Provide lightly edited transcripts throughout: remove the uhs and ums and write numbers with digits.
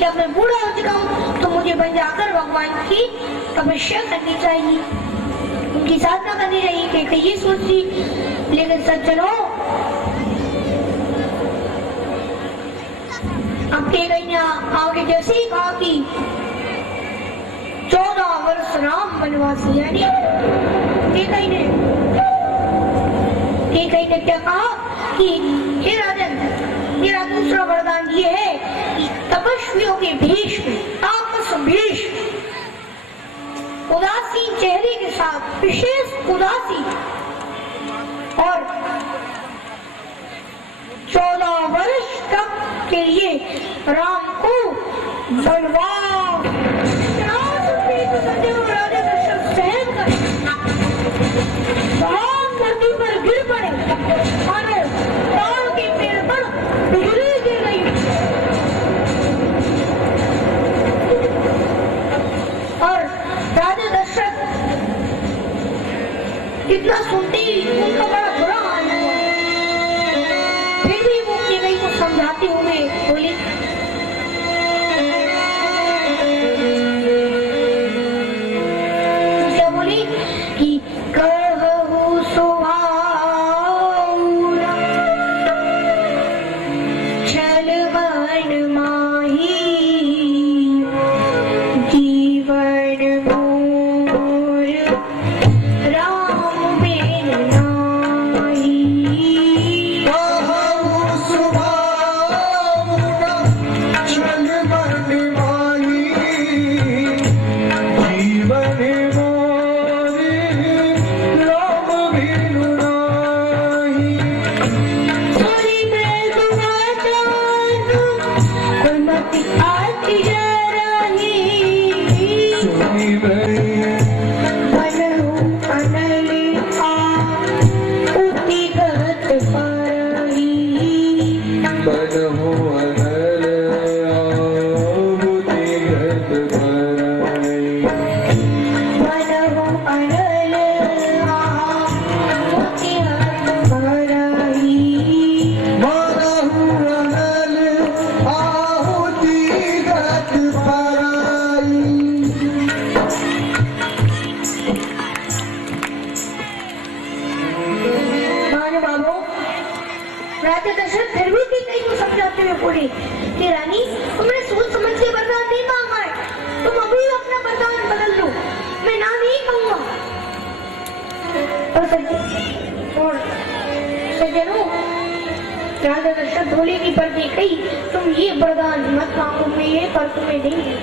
जब मैं बूढ़ा हो चुका हूँ तो मुझे बन जाकर भगवान की तपस्या करनी चाहिए, उनकी साधना करनी चाहिए। कि ये सोचती, लेकिन सज्जनों अब कहीं ने आगे जैसे ही कहा कि 14 वर्ष राम वनवासी, यानी कहीं ने क्या कहा कि हे राजन, मेरा दूसरा वरदान ये है कि तपस्वियों के भेष में, तापस भेष, उदासीन चेहरे के साथ, विशेष उदासी, और 14 वर्ष तक के लिए राम को वनवास राजा दशरथ सहन कर धरती पर गिर पड़े, मानो ताड़ के पेड़ पर बिजली गिर गई। और राजा दशरथ इतना सुनते ही उनका बड़ा बुरा हाल हुआ। फिर भी वो केकई को समझाते हुए बोली, क्या बोली कि कहु सुभावना छल बन माही, जीवन मोर राम बिन नाही। कहु सुभावना छल बन माही, जीवन मोर राम बिनु नाही। सुनी मैं दुआचार गुरमति आति जराही, सुनी मैं बनहु अनल आहुति गत परही। बनहु अनल आहुति गत परही। बनहु अनल आहुति गत परही। बनहु अनल आहुति गत परही। महानुभावों, राजा दशरथ फिर भी कई को समझाते हुए बोले कि रानी, तुमने सोच समझ के वरदान नहीं मांगा है, तुम अभी अपना वरदान बदल लो, मैं ना नहीं कहूंगा। और सज्जनों, राजा दशरथ बोले कि पर कई तुम ये वरदान मत मांगो, मैं ये पर तुम्हें देंगे,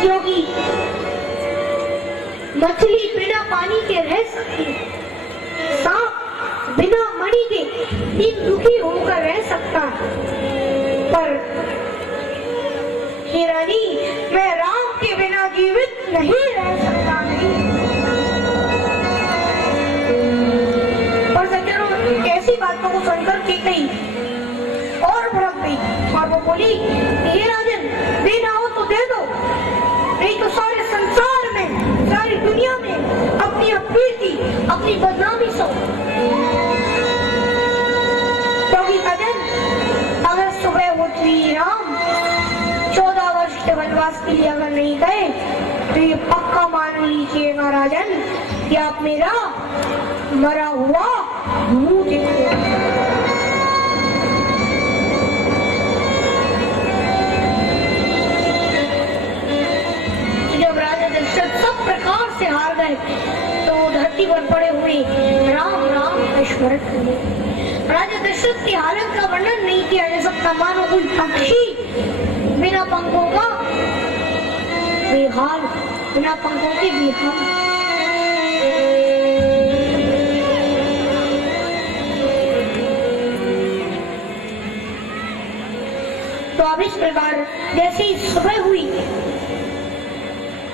क्योंकि मछली बिना पानी के रह सकती है, सांप बिना मणि के दिन दुखी होकर रह सकता है, पर हे रानी, मैं राम के बिना जीवित नहीं रह सकता। नहीं। और सज्जनों, ऐसी बातों को सुनकर केकई और भड़क गई और वो बोली, हे राजन, देना हो तो दे दो, नहीं तो सारे संसार में, सारी दुनिया में अपनी अपीति, अपनी बदनामी सो। क्योंकि राजन, अगर सुबह उठ श्री राम 14 वर्ष के वनवास के लिए अगर नहीं गए तो ये पक्का मान लीजिएगा राजन कि आप मेरा मरा हुआ मुंह देखो। जब राजा दशरथ सब प्रकार से हार गए तो धरती पर पड़े हुए राम राम का स्मरण करें। राजा दशरथ की हालत का वर्णन नहीं किया जा सकता, मानो कोई पक्षी बिना पंखों का बेहाल, बिना पंखों के बेहाल। तो अब इस प्रकार जैसे ही सुबह हुई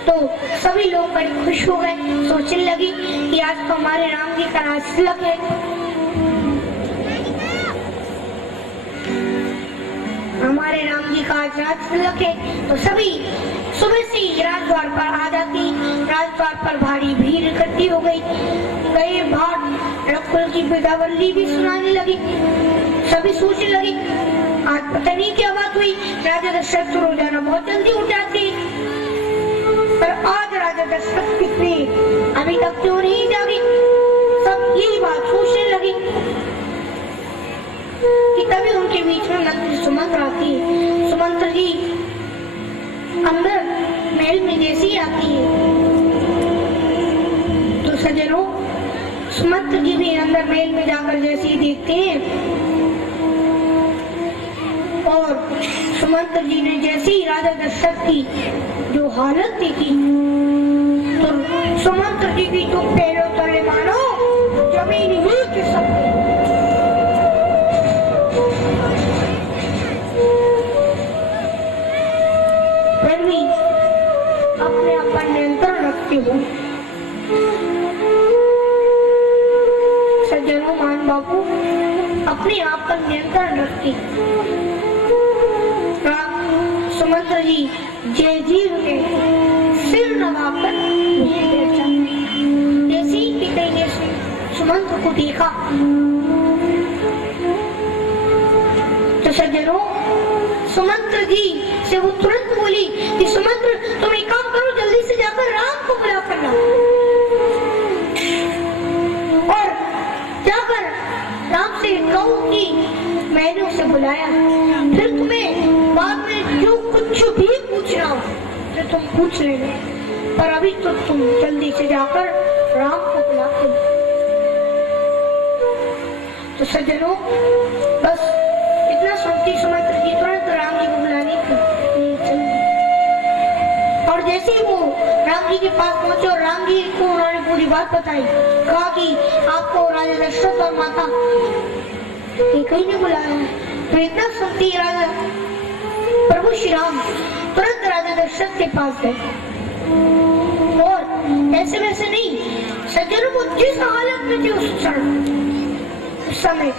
तो सभी लोग बड़े खुश हो गए, सोचने लगी कि आज तो हमारे राम जी का राज तिलक है। हमारे राम जी का आज राज तिलक है, तो सभी सुबह से ही राजद्वार पर आ जाती। राजद्वार पर भारी भीड़ इकट्ठी हो गई। गए भाट रकुल की बिदावल्ली भी सुनाने लगी। सभी सोचने लगी आज पता नहीं क्या बात हुई राजा दशरथ तो रोजाना बहुत जल्दी उठ जाते, पर आज राजा दशरथ कितने अभी तक क्यों नहीं जागे? सब यही बात सोचने लगे कि तभी उनके बीच में मंत्री सुमंत्र आती है। सुमंत्र जी अंदर महल में जैसी ही आती है तो सज्जनों, सुमंत्र जी भी अंदर महल में जाकर जैसे ही देखते हैं और सुमंत्र जी ने जैसे ही राजा दशरथ की जो हालत देखी तो सुमंत्र जी की तो पैरों तले मानो जमीन ही खिसक गई। फिर भी अपने आप पर नियंत्रण रखते हुए सज्जनों, मान बाबू अपने आप पर नियंत्रण रखते सुमंत्र जी जय जीव के सिर नवाकर बैठ जाते। जैसे ही पिता ने सुमंत्र को देखा तो सज्जनों, सुमंत्र जी से वो तुरंत बोली कि सुमंत्र तुम एक काम करो, जल्दी से जाकर राम को बुला कर लाओ और जाकर राम से कहो कि मैंने उसे बुलाया, फिर तुम्हें बाद में जो कुछ भी पूछना हो तो तुम पूछ लेना, पर अभी तो तुम जल्दी से जाकर राम को बुला के। तो सज्जनों, बस इतना सुनती सुमंत्र जी तुरंत राम जी को बुलाने की चली और जैसे ही वो राम जी के पास पहुंचे और राम जी को उन्होंने पूरी बात बताई, कहा कि आपको राजा दशरथ और माता कहीं नहीं बुलाया है। तो इतना सुनती राजा प्रभु श्री राम तुरंत राजा दशरथ के पास गए और ऐसे वैसे नहीं, सज्जनों को जिस हालत में थे उस समय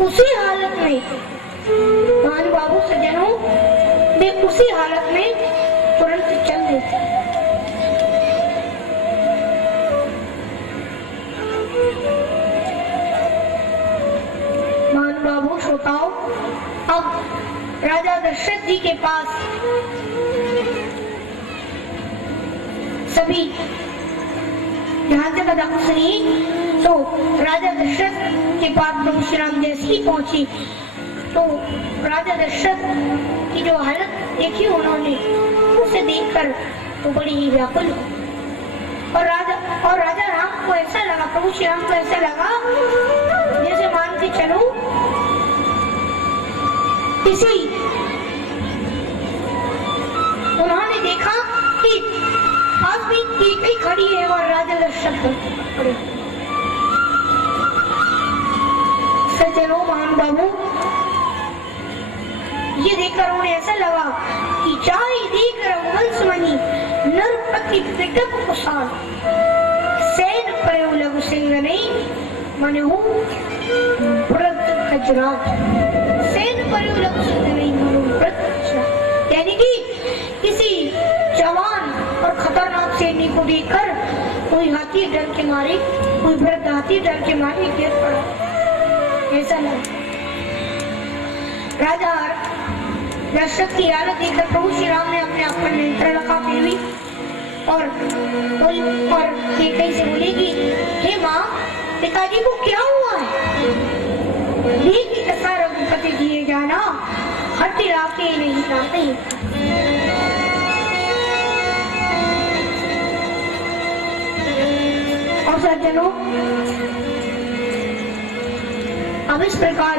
उसी हालत में मान बाबू सज्जनों वे उसी हालत में तुरंत चल देते। मान बाबू श्रोताओं, अब राजा दशरथ जी के पास सभी जहां तक कदम सुनी तो राजा दशरथ के पास प्रभु श्री राम जैसे ही पहुंची तो राजा दशरथ की जो हालत देखी उन्होंने, उसे देखकर तो बड़ी ही व्याकुल हो और राजा राम को ऐसा लगा, प्रभु श्री राम को ऐसा लगा जैसे मान के चलो किसी उन्होंने देखा कि पास भी कीकई खड़ी है और राजा दशरथ खड़े। सज्जनों, मान बाबू ये देखकर उन्हें ऐसा लगा कि चाहे देख रघुवंश मणि नरपति पिटक कुशाल सैन प्रयोग लघु सिंह नहीं मनहु व्रत खजराज, सैन प्रयोग लघु सिंह नहीं मनहु व्रत खजराज, यानी कि किसी जवान और खतरनाक सैनिक को देखकर कोई हाथी डर के मारे, कोई वृद्ध हाथी डर के मारे गिर पड़ा, ऐसा लगा। राजा दशरथ की हालत देखकर प्रभु श्री राम ने अपने आप पर नियंत्रण रखा फिर भी और कहीं से बोलेगी, हे माँ, पिताजी को क्या हुआ है? देखी कसा रघुपति दिए जाना हट लाके नहीं जाते। और सज्जनों, अब इस प्रकार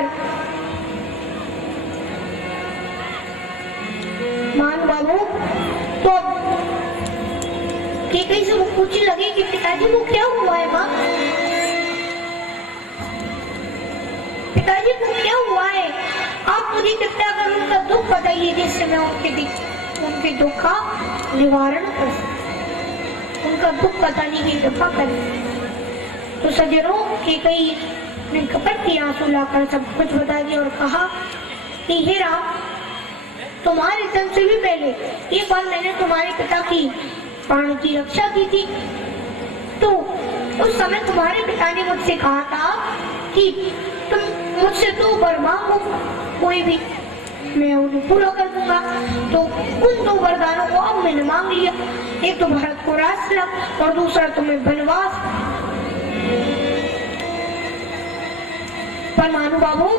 मान बाबू तो कहीं से वो पूछने लगे कि पिताजी को क्या हुआ है? माँ, पिताजी को क्या हुआ है? आप मुझे कृपया कर उनका दुख बताइए जिससे मैं उनके दुख का निवारण कर सकूं, उनका दुख बताने की कृपा करें। तो सज्जनों, कई ने कपट के आंसू लाकर सब कुछ बता दिया और कहा कि हे राम, तुम्हारे जन्म से भी पहले एक बार मैंने तुम्हारे पिता की प्राण की रक्षा की थी, तो उस समय तुम्हारे पिता ने मुझसे कहा था कि तुम मुझसे 2 वर मांगो, कोई भी मैं उन्हें पूरा कर दूंगा। तो उन दो वरदानों को अब मैंने मांग लिया, एक तो भारत को राष्ट्र और दूसरा तुम्हें वनवास। पर महानुभावों,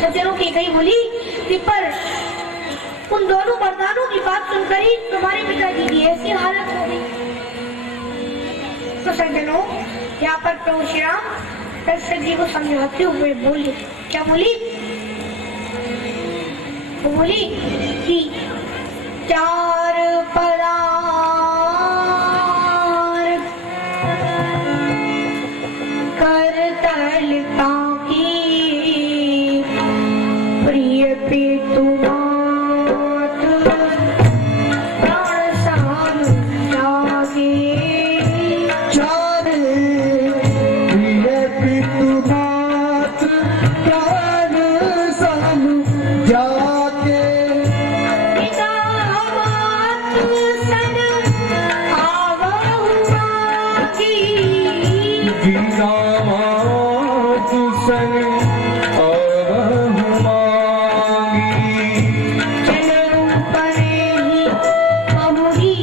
सज्जनों की कही बोली कि पर उन दोनों वरदानों की बात सुनकर ही तुम्हारे पिताजी की ऐसी हालत हो गई। तो सज्जनों, यहाँ पर प्रभु श्री राम दशरथ जी को समझाते हुए बोले, क्या बोली? वो बोली कि चार परार करतलता की प्रिय पितु मात प्राण सानु जागे। चार प्रिय पितु मात प्राण सानु जाके। पिता मात सन आवहु मागी। गीता मात सन आवहु मागी। चलनु परेहि अमुरी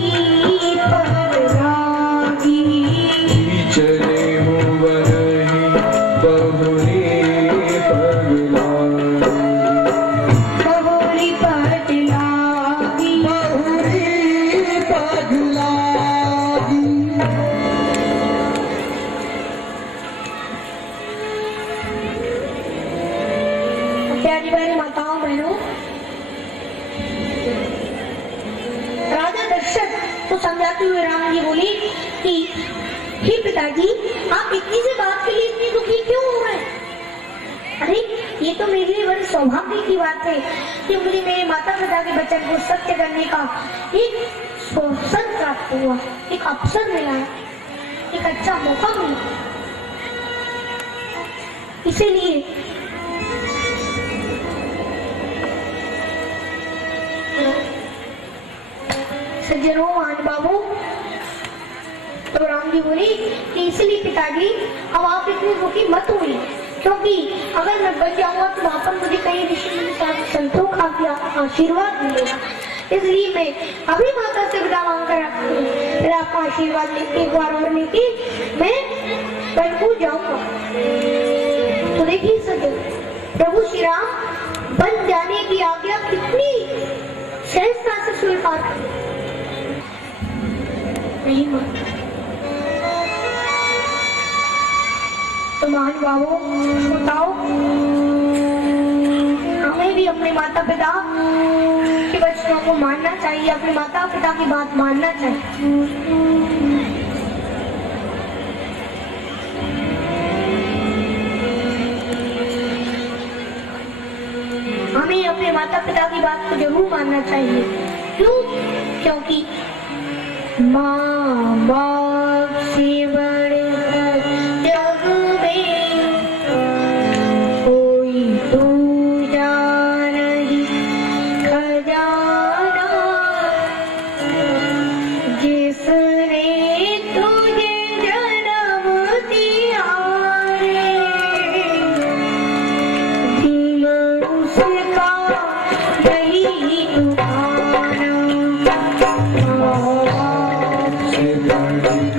पर रागी। चले वरहि बहुरी पगलागी। बहुरी पद लागी। बहुरी पगलागी। प्यारी प्यारी माताओं बहनों, राजा दशरथ को समझाते हुए राम जी बोली कि हे पिताजी, आप इतनी सी बात के लिए इतनी दुखी क्यों हो रहे हैं? अरे ये तो मेरे लिए बड़ी सौभाग्य की बात है कि मुझे मेरे माता पिता के वचन को सत्य करने का एक अवसर प्राप्त हुआ, एक अवसर मिला है, एक अच्छा मौका मिला। इसीलिए सज्जनों, महानुभावों, तो राम जी बोली कि इसलिए पिताजी अब आप इतनी दुखी मत हुई, क्योंकि अगर मैं बच जाऊंगा तो वहां पर मुझे कई ऋषि संतों का आशीर्वाद मिलेगा। इसलिए मैं अभी माता से विदा मांग कर फिर आपका आशीर्वाद लेके एक बार और लेके मैं वन को जाऊंगा। तो देखिए सज्जन, प्रभु श्री राम बन जाने की आज्ञा कितनी सहजता से स्वीकार कर नहीं मानता। तो महानुभावों, बताओ, हमें भी अपने माता पिता के वचनों को मानना चाहिए, अपने माता पिता की बात मानना चाहिए। हमें अपने माता पिता की बात को जरूर मानना चाहिए। क्यों? क्योंकि माँ बाप से बढ़कर जग में कोई दूजा नहीं खजाना। जिसने तुझे जन्म दिया रे, दिल उसका नहीं दुखाना। से बड़ी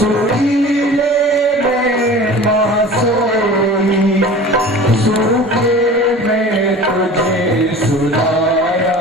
सुरीले में माँ सोई, सूखे में तुझे सुनाया।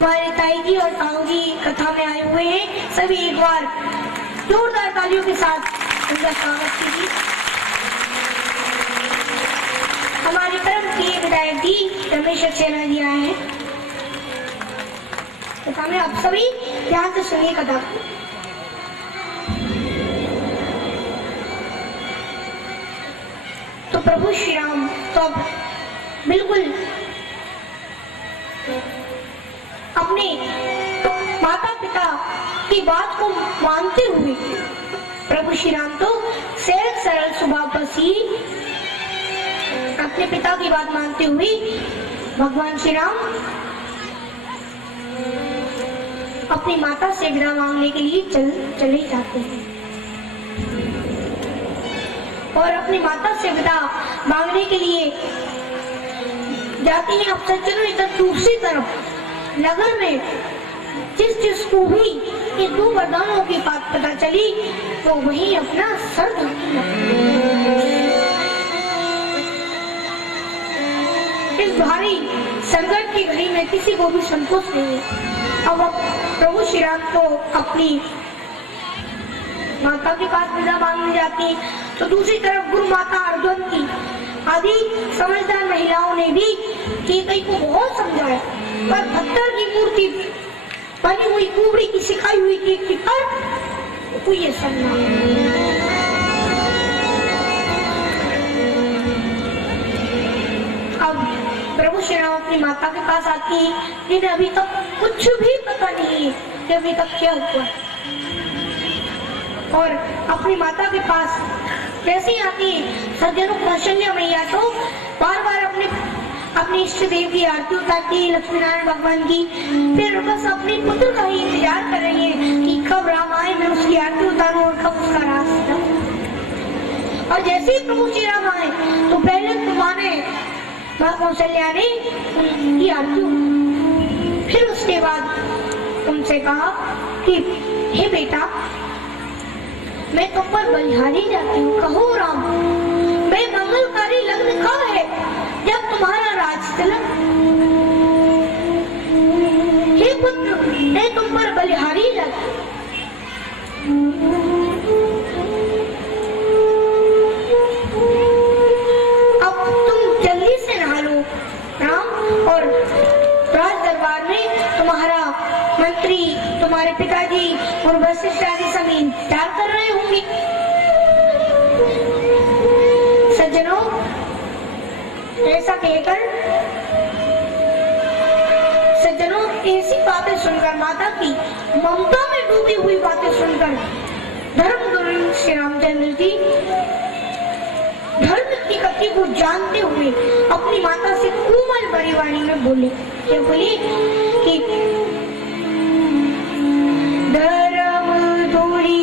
हमारे ताई जी और ताऊ जी कथा में आए हुए हैं, सभी एक बार जोरदार तालियों के साथ उनका स्वागत कीजिए। हमारे कर्म के विधायक जी रमेश सक्सेना जी आए हैं कथा में। आप सभी ध्यान से सुनिए कथा। तो प्रभु श्री राम तो अब बिल्कुल अपने माता पिता की बात को मानते हुए, प्रभु श्री राम तो सहज सरल स्वभाव पर ही अपने पिता की बात मानते हुए भगवान श्री राम अपनी माता से विदा मांगने के लिए चले जाते हैं। और अपनी माता से विदा मांगने के लिए जाती हैं। अब सज्जनों इधर दूसरी तरफ नगर में जिसको भी ये दो वरदानों की बात पता चली वो वही अपना सर इस भारी संकट की घड़ी में किसी को भी संतोष नहीं है। अब प्रभु श्री राम को अपनी माता के पास विदा मांगने जाती, तो दूसरी तरफ गुरु माता अर्जुन की आदि समझदार महिलाओं ने भी केकई को बहुत समझाया, पर पत्थर की मूर्ति बनी हुई कुबड़ी की सिखाई हुई केकई पर कोई असर न अब प्रभु श्री राम अपनी माता के पास आती है, जिन्हें अभी तक कुछ भी पता नहीं है कि अभी तक क्या हुआ। और अपनी माता के पास कैसे आती है, सज्जनों कौशल्या मैया तो बार बार अपने इष्ट देव की आरती उतारती है, लक्ष्मी नारायण भगवान की, फिर बस अपने पुत्र का ही इंतजार कर रही है कि कब राम आए, मैं उसकी आरती उतारूं और कब उसका रास। और जैसे ही प्रभु श्री राम आए तो पहले तो माँ कौशल्या ने उनकी आरती, फिर उसके बाद उनसे कहा कि हे बेटा, मैं तुम पर बलिहारी जाती हूँ, कहो राम, मैं मंगलकारी लग्न कब है जब तुम्हारा राज तिलक पुत्र ने तुम पर बलिहारी लगा। अब तुम जल्दी से नहा लो राम, और राज दरबार में तुम्हारा मंत्री, तुम्हारे पिताजी और वशिष्ठ आदि सभी इंतजार कर रहे होंगे। सज्जनों, ऐसा कहकर सज्जनों ऐसी बातें सुनकर, माता की ममता में डूबी हुई बातें सुनकर धर्म गुरु श्री रामचंद्र जी धर्म की गति को जानते हुए अपनी माता से कोमल भरी वाणी में बोले, क्या बोले कि धर्म धुरी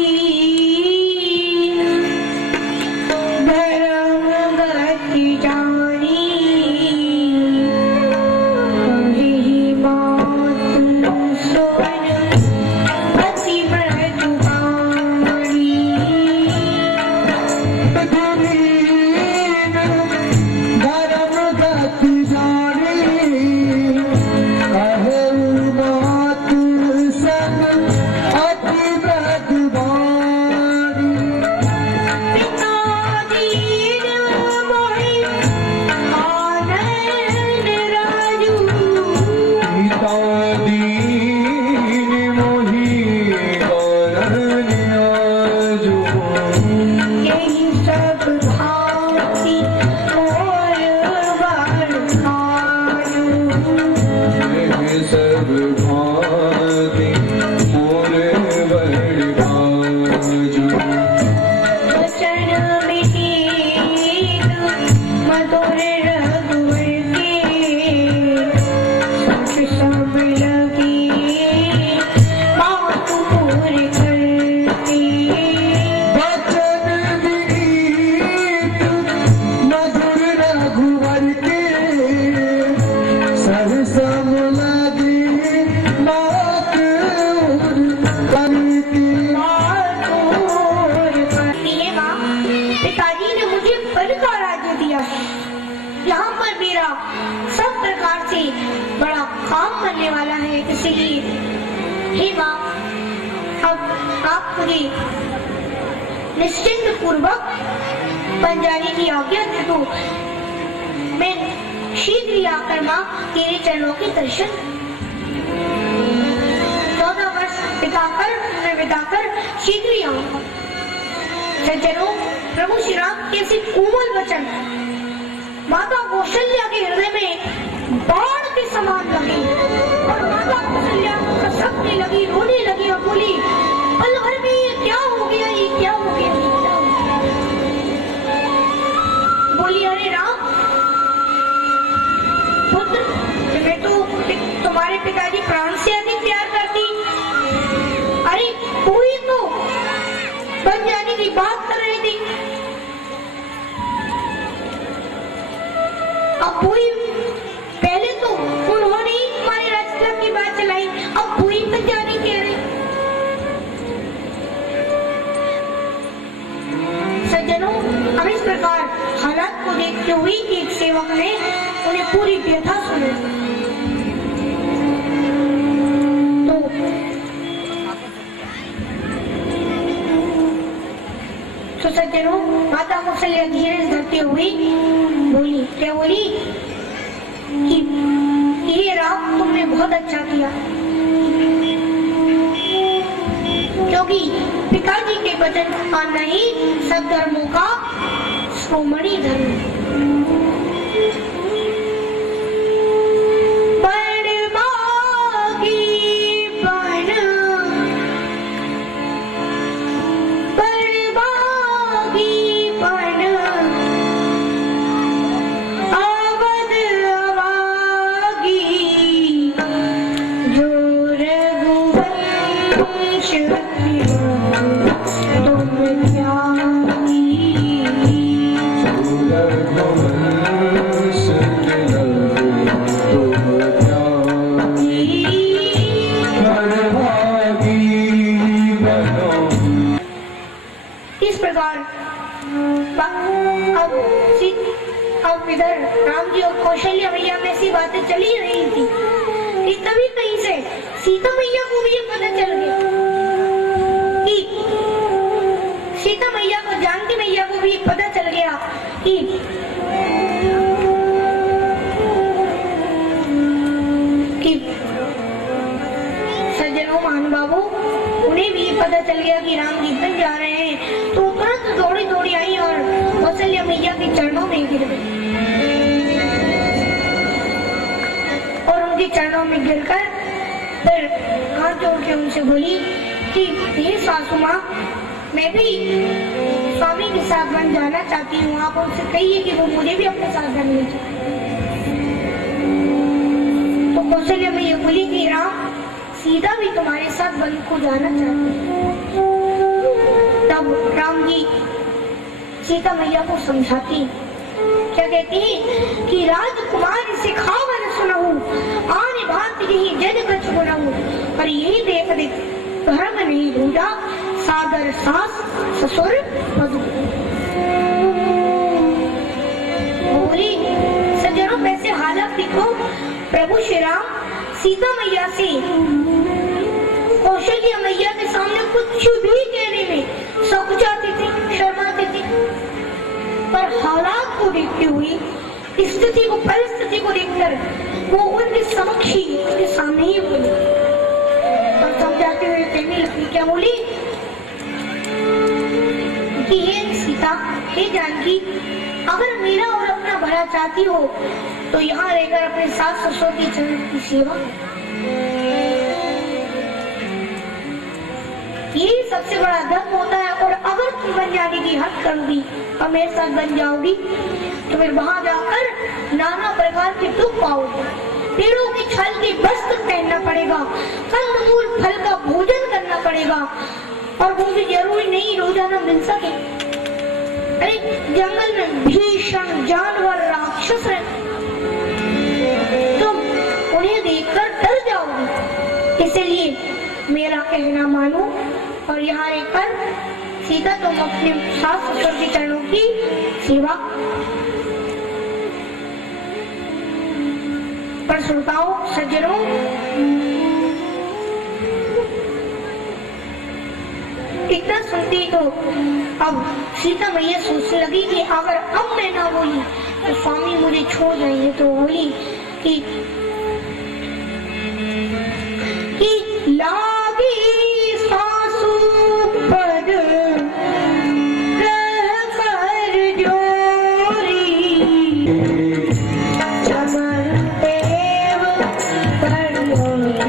धर्म गति जानी रही मात सोन अति मृदुबानी। यहाँ पर मेरा सब प्रकार से बड़ा काम करने वाला है, इसलिए हे माँ, अब आप मुझे निश्चिंत पूर्वक बन जाने की आज्ञा दे दो। मैं शीघ्र ही आकर माँ तेरे चरणों के दर्शन 14 वर्ष बिताकर शीघ्र ही आऊंगा। सज्जनों, प्रभु श्री राम के ऐसे कोमल वचन माता कौशल्या के हृदय में बाण के समान लगे और माता कौशल्या कसकने लगी, रोने लगी और बोली, पल भर में ये क्या हो गया, ये क्या हो गया, ये क्या हो गया। बोली, अरे राम पुत्र, मैं तो तुम्हारे पिताजी प्राण से अधिक प्यार करती। अरे कोई तो बन जाने की बात कर रही थी, अब कोई पहले तो उन्होंने ही हमारे रास्ते की बात चलाई, अब कोई बन जाने कह रहे। सज्जनों, अब इस प्रकार हालात को देखते हुए एक सेवक ने उन्हें पूरी व्यथा सुनाई। तो सज्जनों, माता कौशल्या धीरे धरते हुए बोली, क्या बोली कि ये राम तुमने बहुत अच्छा किया, क्योंकि पिताजी के वचन मानना ही सब धर्मों का श्रोमणी धर्म है। अब इधर राम जी और कौशल्या मैया में ऐसी बातें चली रही थी कि तभी कहीं से सीता मैया को भी ये पता चल गया कि सीता मैया को, जानकी मैया को भी पता चल गया कि सज्जनों, महानुभावों, उन्हें भी पता चल गया कि राम जी बन जा रहे हैं, तो तुरंत दौड़ी दौड़ी आई और कौशल्या मैया के चरणों में गिर गई और उनके चरणों में गिरकर फिर हाथ जोड़ के उनसे बोली कि हे सासू माँ, मैं भी स्वामी के साथ बन जाना चाहती हूँ, आप उनसे कहिए कि वो मुझे भी अपने साथ बन ले जाए। तो कौशल्या मैया बोली कि राम सीता भी तुम्हारे साथ वन को जाना चाहती है। तब राम जी सीता मैया को समझाती, क्या कहती है कि राजकुमार सिखावन सुनहु, आने भांति यही जन कछ गुनहु, पर यही देख देख धर्म नहीं भूला, सादर सास ससुर मधु। बोली सज्जनों, वैसे हालत देखो, प्रभु श्री राम सीता मैया से कौशल्या मैया के सामने कुछ भी कहने में संकुचाती थी, शर्माती थी, पर हालात को देखते हुए, स्थिति को, परिस्थिति को देखकर वो उनके समक्ष ही, उनके सामने ही बोली और समझाते हुए कहने लगी। क्या बोली कि हे सीता, हे जानकी, अगर मेरा और अपना भला चाहती हो तो यहाँ रहकर अपने सास ससुर की चरण की सेवा, ये सबसे बड़ा धर्म होता है। और अगर तुम बन जाने की हद करोगी और मेरे साथ बन जाओगी तो फिर वहां जाकर नाना प्रकार के दुख पाओगे, पेड़ों की छाल के वस्त्र पहनना पड़ेगा, कंदमूल फल का भोजन करना पड़ेगा, और वो भी जरूरी नहीं रोजाना मिल सके। अरे जंगल में भीषण जानवर राक्षस रहते, तुम उन्हें देखकर डर जाओगे। इसलिए मेरा कहना मानो और यहाँ रहकर सीता तुम अपने सास ससुर के चरणों की सेवा। पर श्रोताओं, सज्जनों, इतना सुनती तो अब सीता मैया सोचने लगी कि अगर अब मैं ना बोली तो स्वामी मुझे छोड़ जाएंगे। तो बोली कि लागी सासू पद कह कर जोरी, चमन देव परियोरी,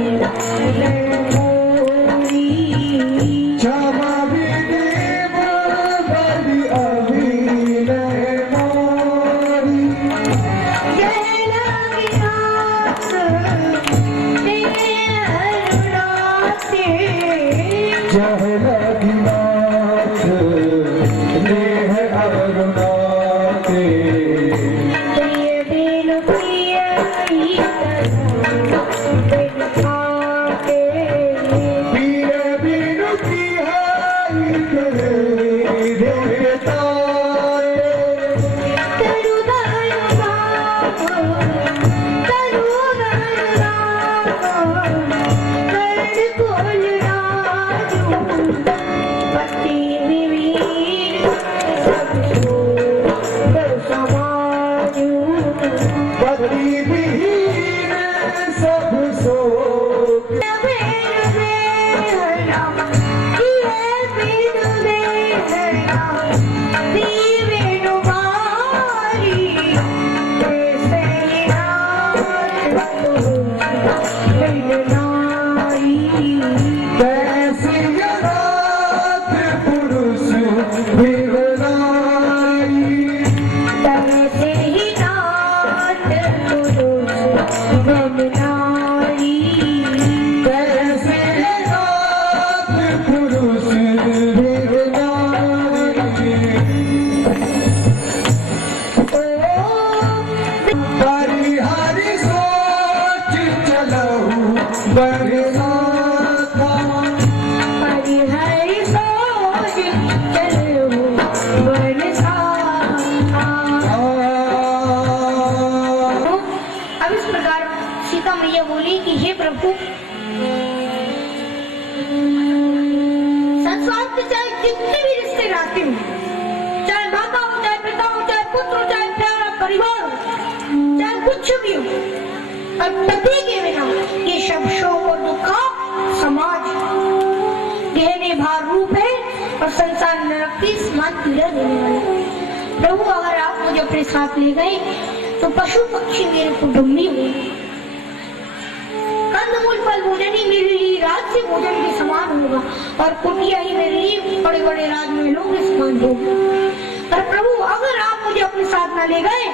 संसार के चाहे जितने भी रिश्ते नाते हो, चाहे माता हो, चाहे पिता हो, चाहे पुत्र हो, चाहे प्यारा परिवार हो, चाहे कुछ भी हो, और पति के बिना ये सब शोक और दुख का समाज गहने भार रूप है और संसार नरक की समान पीड़ा देने वाला। प्रभु अगर आप मुझे अपने साथ ले गए तो पशु पक्षी मेरे कुटुंबी हुए, कंदमूल फल भोजन ही मेरे लिए राज्य भोजन के समान होगा और कुटिया ही मेरे लिए बड़े बड़े राजमहलों के समान होगा। पर प्रभु अगर आप मुझे अपने साथ न ले गए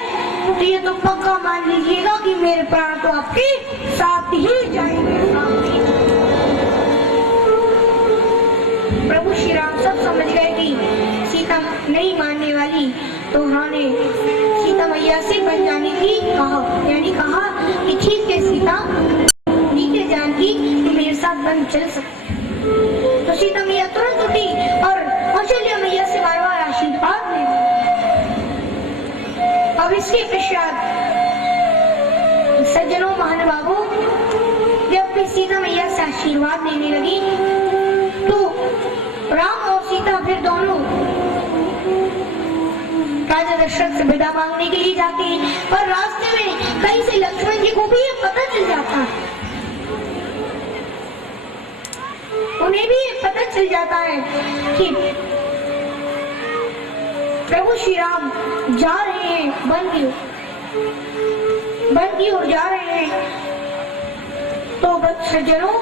तो ये तो पक्का मान लीजिएगा कि मेरे प्राण तो आपके साथ ही जाएंगे, साथ ही। प्रभु श्री राम सब समझ गए कि सीता नहीं मानने वाली, तो उन्होंने सीता मैया से बन जाने की कहा, यानी कहा कि ठीक है सीता, ठीक है जानकी, तुम मेरे साथ बन चल सकते। तो सीता मैया तुरंत उठी और कौशल्या मैया से बार बार आशीर्वाद ले। अब इसके पश्चात सज्जनों महानुभावों जब भी सीता मैया से आशीर्वाद लेने लगी तो राम और सीता फिर दोनों राजा दशरथ से विदा मांगने के लिए जाते हैं। पर रास्ते में कहीं से लक्ष्मण जी को भी ये पता चल जाता है, उन्हें भी पता चल जाता है कि प्रभु श्री राम जा रहे हैं वन की ओर जा रहे हैं। तो सज्जनों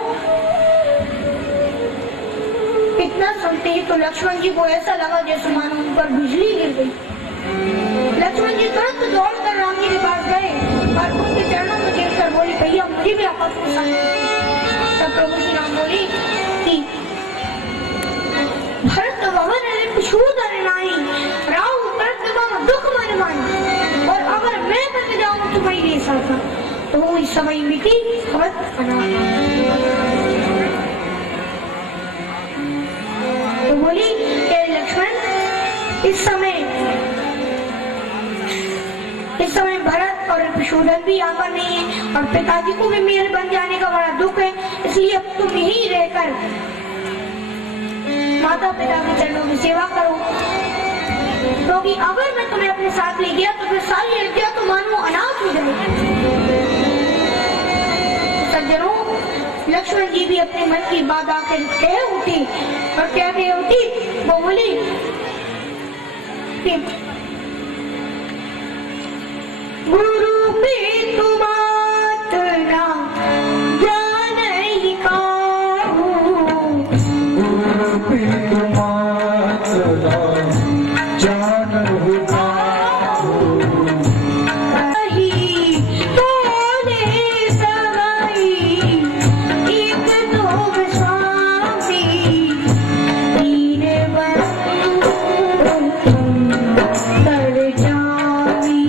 इतना सुनते ही तो लक्ष्मण जी को ऐसा लगा जैसे मानो उन पर बिजली गिर गई। लक्ष्मण जी तुरंत दौड़कर राम जी के पास गए और उनके चरणों में गिरकर बोले, भैया मुझे भी आपस में साथ। तब प्रभु श्री राम बोले कि भरत भवन पिछूदन नाई, राहु भरत दुख मन मानी, और अगर मैं बच जाऊं तुम्हारी लिए साथ तो वो इस समय मिट्टी भरत बना। तो बोली लक्ष्मण, इस समय भरत और पिछूदन भी यहाँ पर नहीं है और पिताजी को भी मेरे बन जाने का बड़ा दुख है, इसलिए अब तुम यहीं रहकर माता पिता के चरणों की सेवा करो, क्योंकि अगर मैं तुम्हें अपने साथ ले गया तो फिर सारी अयोध्या तो मानो अनाथ हो जाएगी। सज्जनों लक्ष्मण जी भी अपने मन की बात आकर कह उठी, और क्या कह उठी, वो बोली गुरु भी तुमात ना जान ही काहू, गुरु भी तुमात ना जान ही काहू, कही तोने सगाई एक तो स्वामी, तीन बंधु तर जावी,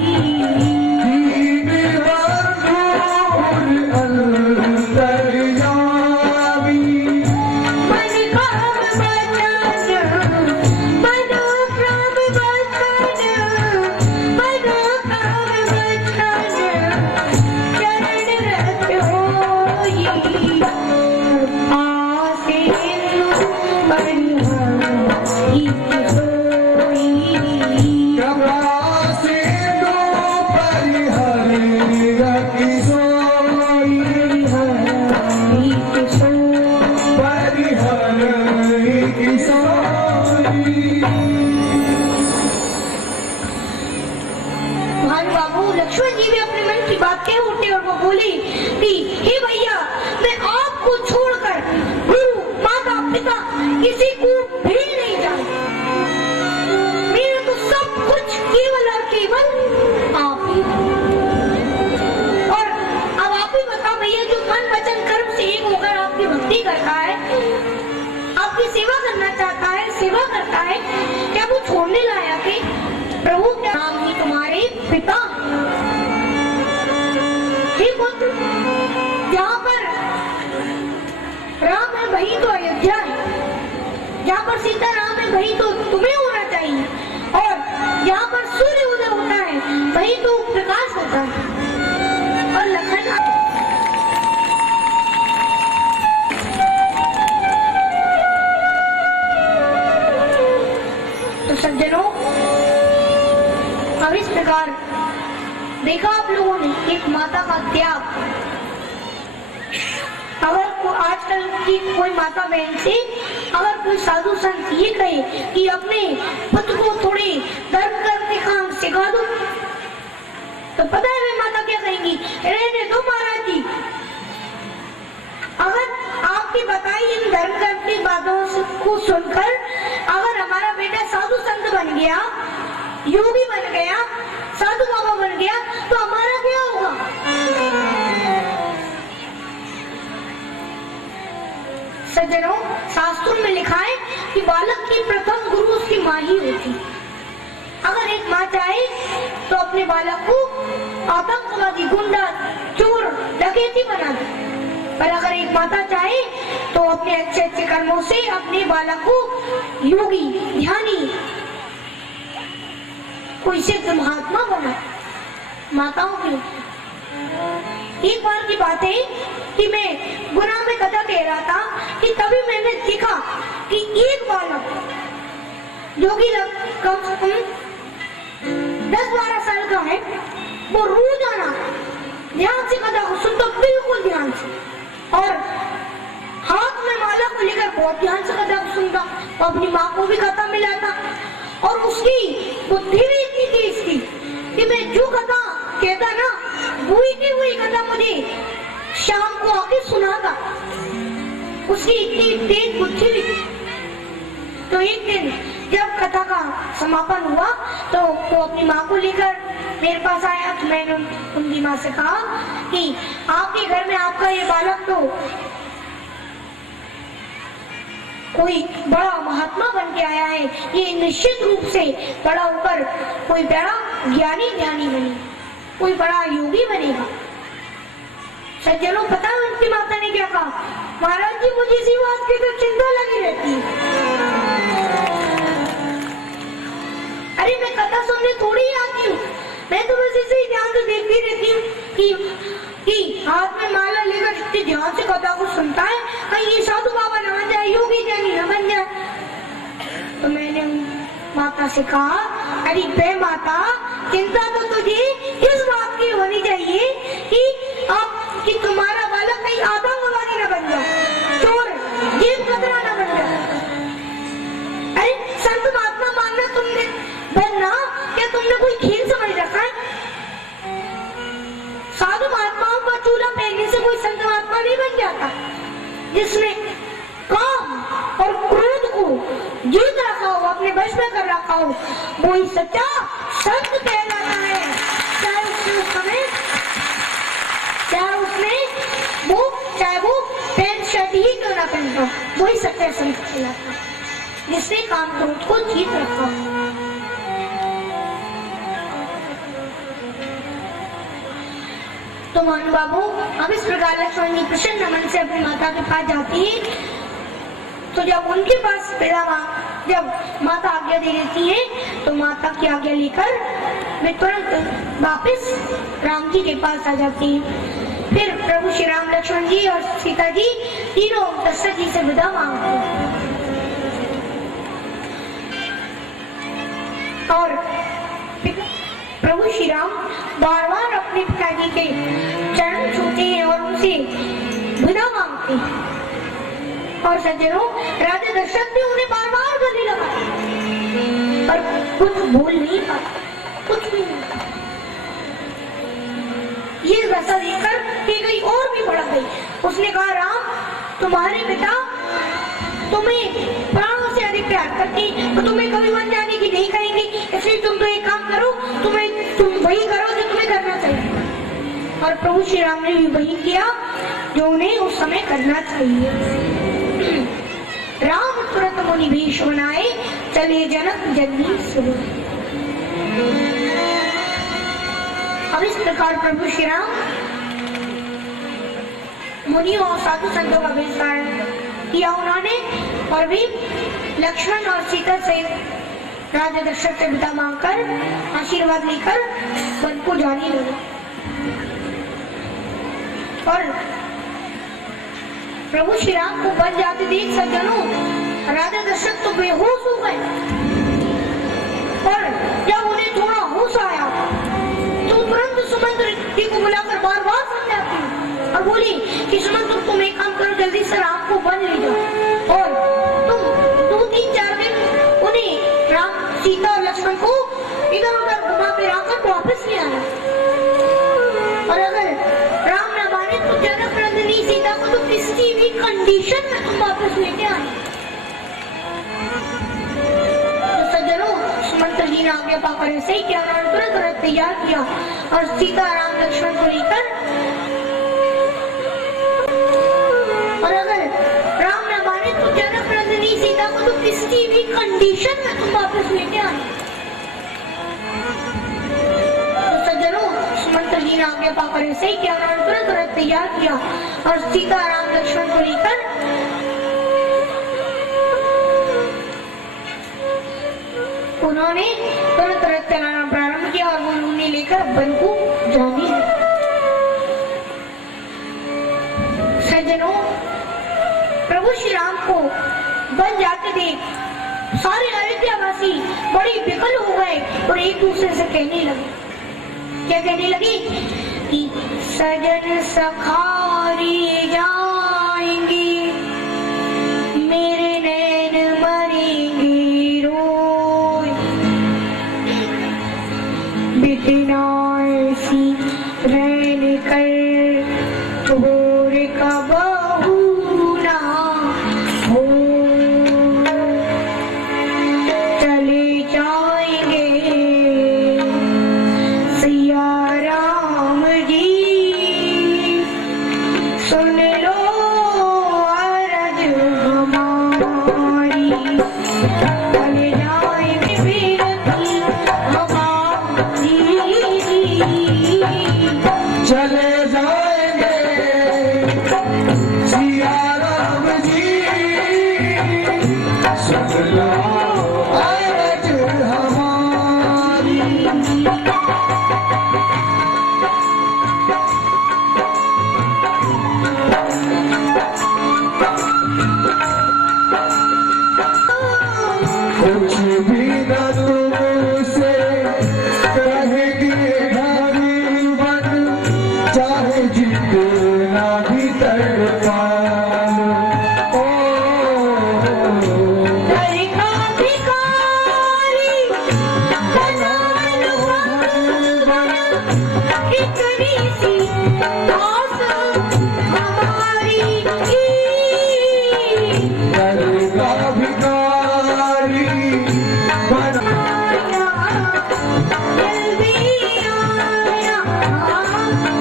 लक्ष्मण जी भी अपने मन की बात कह उठे और वो बोली कि हे भैया, मैं आपको छोड़कर गुरु माता पिता किसी को भी नहीं जानता, मेरा तो सब कुछ केवल और केवल आप ही। और अब आप ही बताओ भैया, जो मन वचन कर्म से एक होकर आपकी भक्ति करता है, आपकी सेवा करना चाहता है, सेवा करता है, क्या वो छोड़ने लायक है? प्रभु क्या नाम ही तुम्हारे पिता, जहाँ पर राम है वही तो अयोध्या है, जहाँ पर सीता राम है वही तो तुम्हें होना चाहिए, और जहाँ पर सूर्य उदय होता है वही तो प्रकाश होता है। और लखन देखा आप लोगों ने एक माता का त्याग। अगर आजकल की कोई माता बहन से अगर कोई साधु संत ये कहे कि अपने पुत्र को थोड़े धर्म करके काम सिखा दो, तो पता है वे माता क्या कहेंगी, रहने दो महाराज जी। अगर आपकी बताई इन धर्म की बातों को सुनकर अगर हमारा बेटा साधु संत बन गया, योगी बन गया, साधु बाबा बन गया, तो हमारा क्या होगा? सज्जनों, शास्त्रों में लिखा है कि बालक की प्रथम गुरु उसकी माँ ही होती। अगर एक माँ चाहे तो अपने बालक को आतंकवादी, गुंडा, चोर, डकैती बना दे, पर अगर एक माता चाहे तो अपने अच्छे अच्छे कर्मों से अपने बालक को योगी, ध्यानी, कोई सिद्ध महात्मा बना। माताओं की एक बार की बात है कि मैं गुना में कथा कह रहा था कि तभी मैंने देखा कि एक बालक जो कि कम से कम 10-12 साल का है, वो रोजाना ध्यान से कथा को सुनता, बिल्कुल ध्यान से, और हाथ में माला को लेकर बहुत ध्यान से कथा को सुनता, और अपनी माँ को भी कथा मिलाता, और उसकी बुद्धि भी इतनी तेज थी कि मैं जो कथा कहता ना, वही की वही कथा मुझे शाम को आके सुनाता। उसकी इतनी तेज बुद्धि भी। तो एक दिन जब कथा का समापन हुआ तो वो अपनी माँ को लेकर मेरे पास आया, तो मैंने उनकी माँ से कहा कि आपके घर में आपका ये बालक तो कोई बड़ा महात्मा बन के आया है, ये निश्चित रूप से बड़ा होकर कोई बड़ा ज्ञानी बने, कोई बड़ा योगी बनेगा। सज्जनों, पता है उनकी माता ने क्या कहा? महाराज जी, मुझे इसी बात की तो चिंता लगी रहती है। अरे मैं कथा सुनने थोड़ी आती हूँ, मैं तो बस इसे ध्यान से देखती रहती हूँ कि हाथ में माला लेकर इतने ध्यान से कथा को सुनता है, कहीं ये साधु बाबा न बन जाए, योगी ज्ञानी न बन जाए। तो मैंने माता से कहा, अरे बे माता, चिंता तो तुझे इस बात की होनी चाहिए कि तुम्हारा बालक कहीं आतंकवादी न बन जाए, चोर, जेब कतरा न बन जाए। अरे संत महात्मा मानना तुमने बनना क्या तुमने कोई खेल समझ रखा है? साधु महात्माओं का चूल्हा पहनने से कोई संत महात्मा नहीं बन जाता। जिसने काम और क्रोध को जीत रखा हो, अपने वश में कर रखा हो, वो ही सच्चा संत कहलाता है। चाहे वो पैंट शर्ट ही क्यों ना पहनता, वही सच्चा संत कहलाता है, जिसने काम क्रोध को जीत रखा हो। तो मान बाबू, अब इस प्रकार लक्ष्मण जी प्रसन्न मन से अपनी माता के पास जाती है। तो जब उनके पास जब माता आज्ञा दे देती है, तो माता की आज्ञा लेकर वे तुरंत वापस राम जी के पास आ जाती है। फिर प्रभु श्री राम, लक्ष्मण जी और सीता जी तीनों दशरथ जी से विदा मांगते हैं, और प्रभु श्री राम बार बार अपने पिताजी के चरण छूते हैं और उनसे विदा मांगते हैं। और सज्जनों, राजा दशरथ ने उन्हें बार बार गले लगाए, पर कुछ बोल नहीं पाता, कुछ भी नहीं। ये रसा देखकर कि गई और भी भड़क गई। उसने कहा, राम, तुम्हारे पिता तुम्हें प्राणों से अधिक प्यार करती, तो तुम्हें कभी वन जाने की नहीं कहेंगे, इसलिए तुम तो एक काम करो, तुम वही करो जो तुम्हें करना चाहिए। और प्रभु श्री राम ने भी वही किया जो उन्हें उस समय करना चाहिए। राम तुरंत मुनि भेष बनाए, चले जनक जन्नी सुनो। अब इस प्रकार प्रभु श्री राम मुनियों और साधु संतों का वेश धारण किया उन्होंने, और वे लक्ष्मण और सीता से राजा दशरथ से विदा मांगकर आशीर्वाद लेकर वन को जाने लगे। और प्रभु श्री राम को वन जाते देख सज्जनों, राजा दशरथ तो बेहोश हो गए। और जब उन्हें थोड़ा होश आया तो तुरंत समझ को बुलाकर बार बार समझाती हूँ और बोली कि सुमन तुम एक काम करो, जल्दी से राम को वन ले जाओ और तुम 2-3-4 दिन उन्हें राम सीता और लक्ष्मण को इधर उधर घुमा फिर आकर वापस ले आना। और अगर राम न माने तो जनक नंदिनी सीता को तो किसी भी कंडीशन में तुम वापस लेके आना। तो सज्जनों, सुमंत्र जी ने आज्ञा पाकर ऐसे ही किया। उन्होंने तुरंत तैयार किया और सीता राम लक्ष्मण को लेकर, और अगर राम न माने तो जनक नंदिनी सीता को तो किसी भी कंडीशन में तुम वापस लेके आना। तो सज्जनों, सुमंत्र जी ने आज्ञा पाकर ऐसे ही किया। उन्होंने तुरंत तैयार किया और सीता राम लक्ष्मण को लेकर उन्होंने तुरंत रथ चलाना प्रारंभ किया और वो उन्हें लेकर वन को जाने लगे। सज्जनों, प्रभु श्री राम को वन जाते देख सारे अयोध्यावासी बड़े विकल हो गए और एक दूसरे से कहने लगे, क्या कहने लगे कि सजन सखारी जाएंगे, मेरे नैन मरेंगे रोए, बितना ऐसी रैन कर भोर का बहू ना हो, चले जाएंगे सिया राम जी, सुन लो अरज हमारी, चले जाएंगे बिरती हमारी, चले जाएंगे सिया राम जी, सुन लो अरज हमारी। कुछ भी न तुमसे कहेंगे भगवान, चाहे जितना भी तड़पाओ। ओ घर का भिखारी बना लो भगवान, इतनी सी आस हमारी, करेगा भिखारी बना, जल्दी आया,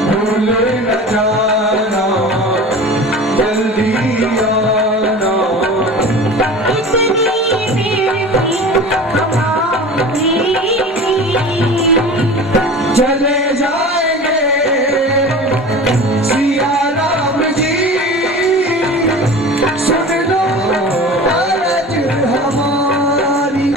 भूल न जाना, जल्दी आना। इतनी बेटी हमारी, चले जाएंगे सिया राम जी, सुन लो अरज हमारी।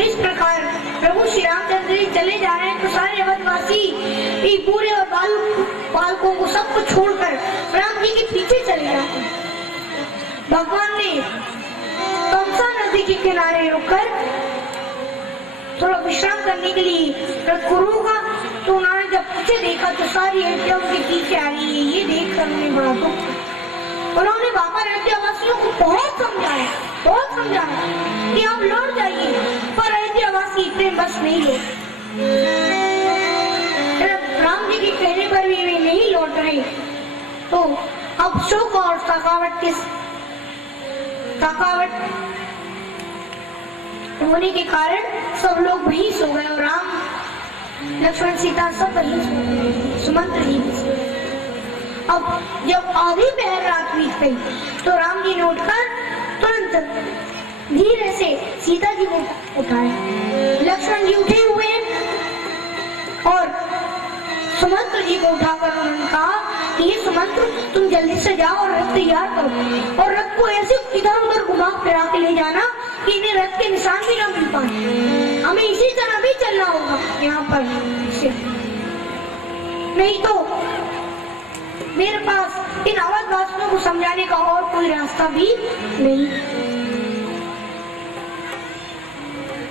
इस प्रकार प्रभु श्री रामचंद्र जी चले जा रहे हैं तो सारे अवधवासी बूढ़े और बालकों को सबको छोड़कर राम जी के पीछे चले जाते हैं। भगवान ने तमसा नदी के किनारे रुककर थोड़ा विश्राम करने के लिए रथ को रोका, तो उन्होंने जब पीछे देखा तो सारी अयोध्या उनके पीछे आ रही है। ये देखकर उन्हें बड़ा दुख। उन्होंने वहां अयोध्यावासियों को बहुत समझाया कि आप लौट जाइए, पर अयोध्यावासी इतने बस नहीं लौटे। राम जी के कहने पर भी वे नहीं लौट रहे, तो अब शोक और थकावट होने के कारण सब लोग वहीं सो गए और राम लक्ष्मण सीता सब वहीं सो गए, सुमंत्र जी भी सो गए। अब जब आधी पहर रात बीत गई तो राम जी ने उठकर तुरंत धीरे से सीता जी को उठाया। लक्ष्मण जी उठे हुए और सुमंत्र जी को उठाकर उन्होंने कहा कि ये सुमंत्र, तुम जल्दी से जाओ और रथ तैयार करो और रथ को ऐसे इधर उधर घुमा फिरा के ले जाना कि इन्हें रथ के निशान भी ना मिल पाए। हमें इसी तरह भी चलना होगा यहाँ पर से। नहीं तो मेरे पास इन अवधवासियों को समझाने का और कोई रास्ता भी नहीं,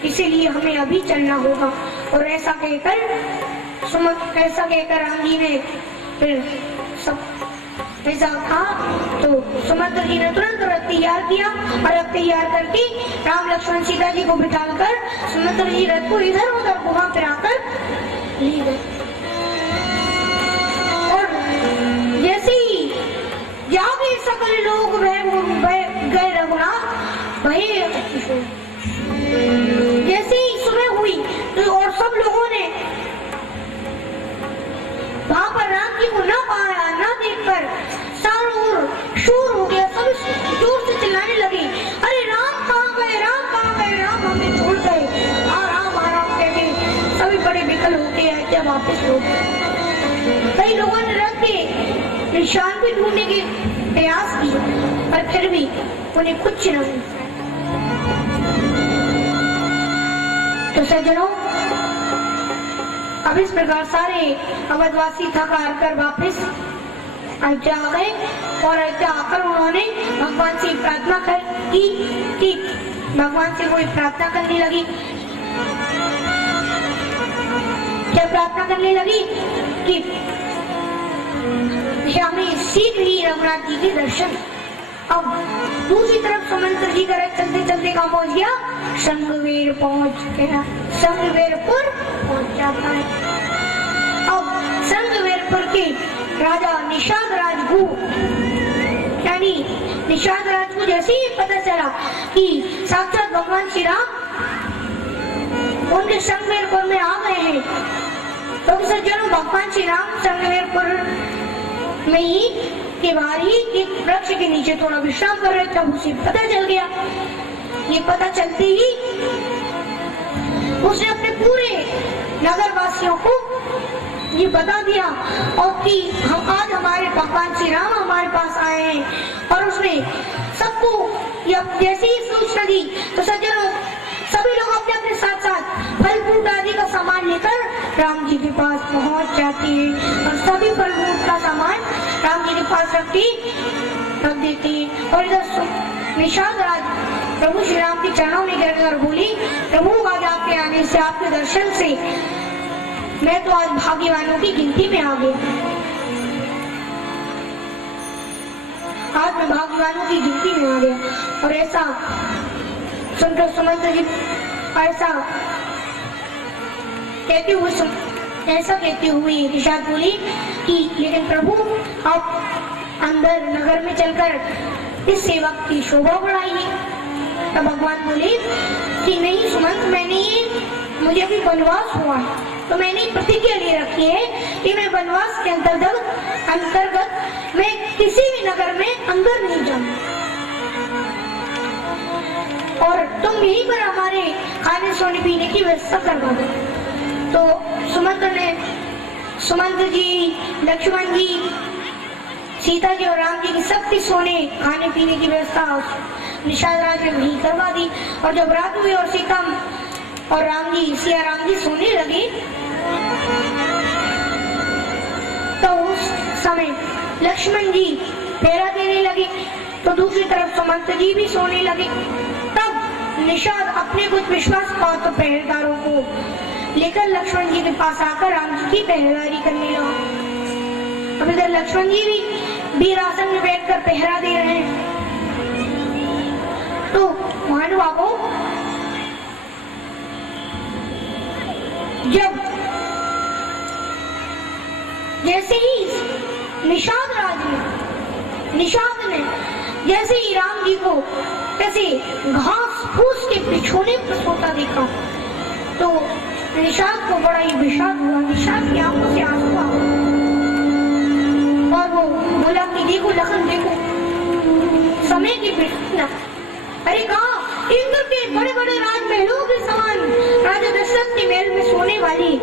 इसीलिए हमें अभी चलना होगा। और ऐसा कहकर राम जी ने फिर सब ऐसा कहा तो सुमंत्र जी ने तुरंत रथ तैयार किया और रथ तैयार करके राम लक्ष्मण सीता जी को बिठाकर सुमंत्र जी रथ को इधर उधर घुमा फिराकर ले गए। और जैसे ही जागे सकल लोग गए रघुनाथ भये, जैसे ही सुबह हुई तो और सब लोगों ने वहां पर राम जी को न पाया, न देखकर चारों ओर शोर हो गया। सब जोर से चिल्लाने लगे, अरे राम कहाँ गए, राम कहाँ गए, राम हमें छोड़ गए। आराम आराम कहते सभी बड़े विकल होते हैं जब वापस लौट। कई लोगों ने रथ के निशान भी ढूंढने के प्रयास किए, पर फिर भी उन्हें कुछ न मिला। तो सज्जनों, अब इस प्रकार सारे अवधवासी थक हार कर वापस अयोध्या आ गए और अयोध्या आकर उन्होंने भगवान से प्रार्थना की कि भगवान से कोई प्रार्थना करने लगी। क्या प्रार्थना करने लगी कि हमें शीघ्र ही रघुनाथ जी के दर्शन। अब दूसरी तरफ सुमंत्र जी का रथ चलते चलते कहाँ पहुंच गया, संगवेर पहुंच गया, संगवेरपुर पहुंच जाता है। अब संगवेरपुर के राजा निषाद राजगु, यानी निषाद राजगु जैसे ही पता चला कि साक्षात भगवान श्री राम उनके संगवेरपुर में आ गए हैं, तो सज्जनों भगवान श्री राम संगवेरपुर में ही के बाहर ही एक वृक्ष के नीचे थोड़ा विश्राम कर रहे थे। उसे पता चल गया। ये पता चलते ही उसने अपने पूरे नगर वासियों को ये बता दिया और कि हम आज हमारे भगवान श्री राम हमारे पास आए हैं। और उसने सबको जैसे ही सूचना दी तो सज्जनों सभी लोग अपने अपने साथ साथ फल फ्रूट आदि का सामान लेकर राम जी के पास पहुंच जाते हैं और सभी फल फ्रूट का सामान राम जी के पास रख देते हैं। और इधर निषाद राज प्रभु श्री राम के चरणों में गिरकर बोली, प्रभु आज आपके आने से, आपके दर्शन से मैं तो आज भाग्यवानों की गिनती में आ गया। आज मैं भाग्यवानों की गिनती में आ गया। और ऐसा सुनकर सुमंत्र जी ऐसा कहते हुए निषाद बोली कि लेकिन प्रभु आप अंदर नगर में चलकर इस सेवक की शोभा बढ़ाइए। तब भगवान बोले कि नहीं सुमंत, मुझे अभी वनवास हुआ है, तो मैंने प्रतिज्ञा ले रखी है कि मैं वनवास के अंतर्गत मैं किसी भी नगर में अंदर नहीं जाऊंगा और तुम यहीं पर हमारे खाने सोने पीने की व्यवस्था करवा दो। तो सुमंत्र जी, लक्ष्मण जी, सीता जी और राम जी की सबकी सोने खाने पीने की व्यवस्था निषाद राज ने वहीं करवा दी। और जब रात हुई और सीता और राम जी सिया राम जी सोने लगे तो उस समय लक्ष्मण जी पहरा देने लगे, तो दूसरी तरफ सुमंत जी भी सोने लगे। तब निषाद अपने कुछ विश्वासपात्र पहरेदारों को लेकर लक्ष्मण जी के पास आकर राम जी की पहरेदारी करने लगा। अब इधर लक्ष्मण जी भी वीरासन में बैठकर पहरा दे रहे हैं। तो महानुभावों, जब जैसे ही निषाद ने जैसे ही राम जी को ऐसे घास फूस के बिछोने पर सोता देखा तो निषाद को बड़ा ही विषाद हुआ। निषाद की आंखों से आंसू आ और वो बोला कि देखो लखन, देखो समय की घटना। अरे कहा इंद्र के बड़े बड़े राजमहलों के समान राजा दशरथ के महल में सोने वाली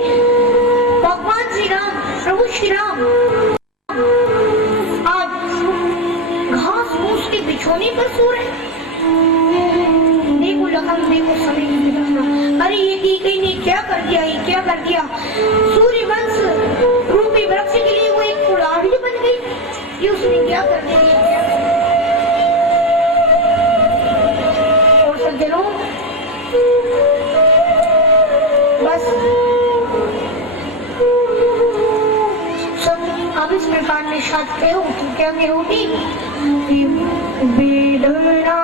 भगवान श्री राम, प्रभु श्री राम आज घास फूस के बिछोने पर सो रहे। देखो लखन, देखो समय की घटना। अरे ये कई ने क्या कर दिया, ये क्या कर दिया। सूर्य वंश रूपी वृक्ष के लिए वो एक कुल्हाड़ी बन गई, ये उसने क्या कर दिया। और सज्जनों, बस सब अब इस प्रकार निषाद क्या होगी बेदना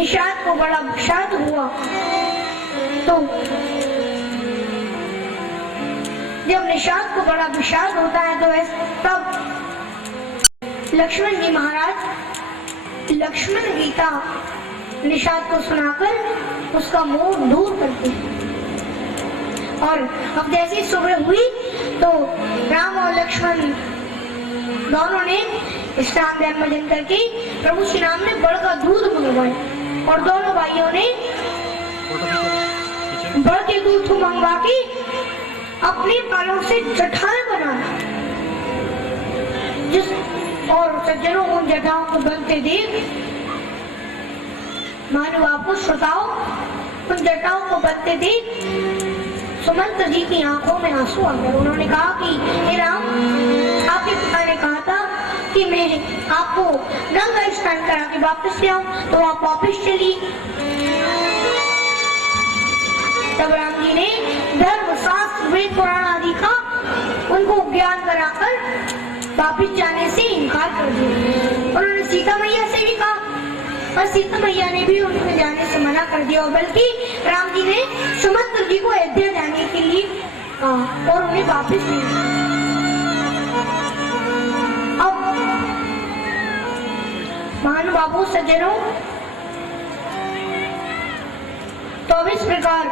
निषाद को बड़ा विषाद हुआ। तो जब निषाद को बड़ा विषाद होता है तो तब लक्ष्मण जी महाराज लक्ष्मण गीता निषाद को सुनाकर उसका मोह दूर करते हैं। और अब जैसी सुबह हुई तो राम और लक्ष्मण दोनों ने स्नान ध्यान भजन करके प्रभु श्री राम ने बड़ का दूध मंगवाया और दोनों भाइयों ने बड़ के दूध को मंगवा के अपने बालों से जटाएं बनाना। जिस और सज्जनों उन जटाओं को बनते देख महानुभावों श्रोताओं उन जटाओं को बनते देख सुमंत जी की आंखों में आंसू आ गए। उन्होंने कहा कि हे राम, आपके पिता ने कहा था कि मैं आपको गंगा स्नान करा के वापस ले आऊं, तो आप वापस चली। तब राम जी ने धर्म शास्त्र वेद पुराण आदि का उनको ज्ञान कराकर वापस जाने से इनकार कर दिया। उन्होंने सीता मैया से भी कहा और सीता मैया ने भी उनके जाने से मना कर दिया और बल्कि राम जी ने सुमंत्र जी को अयोध्या जाने के लिए कहा और उन्हें वापस ले आया। अब महानुभावों सज्जनों तो इस प्रकार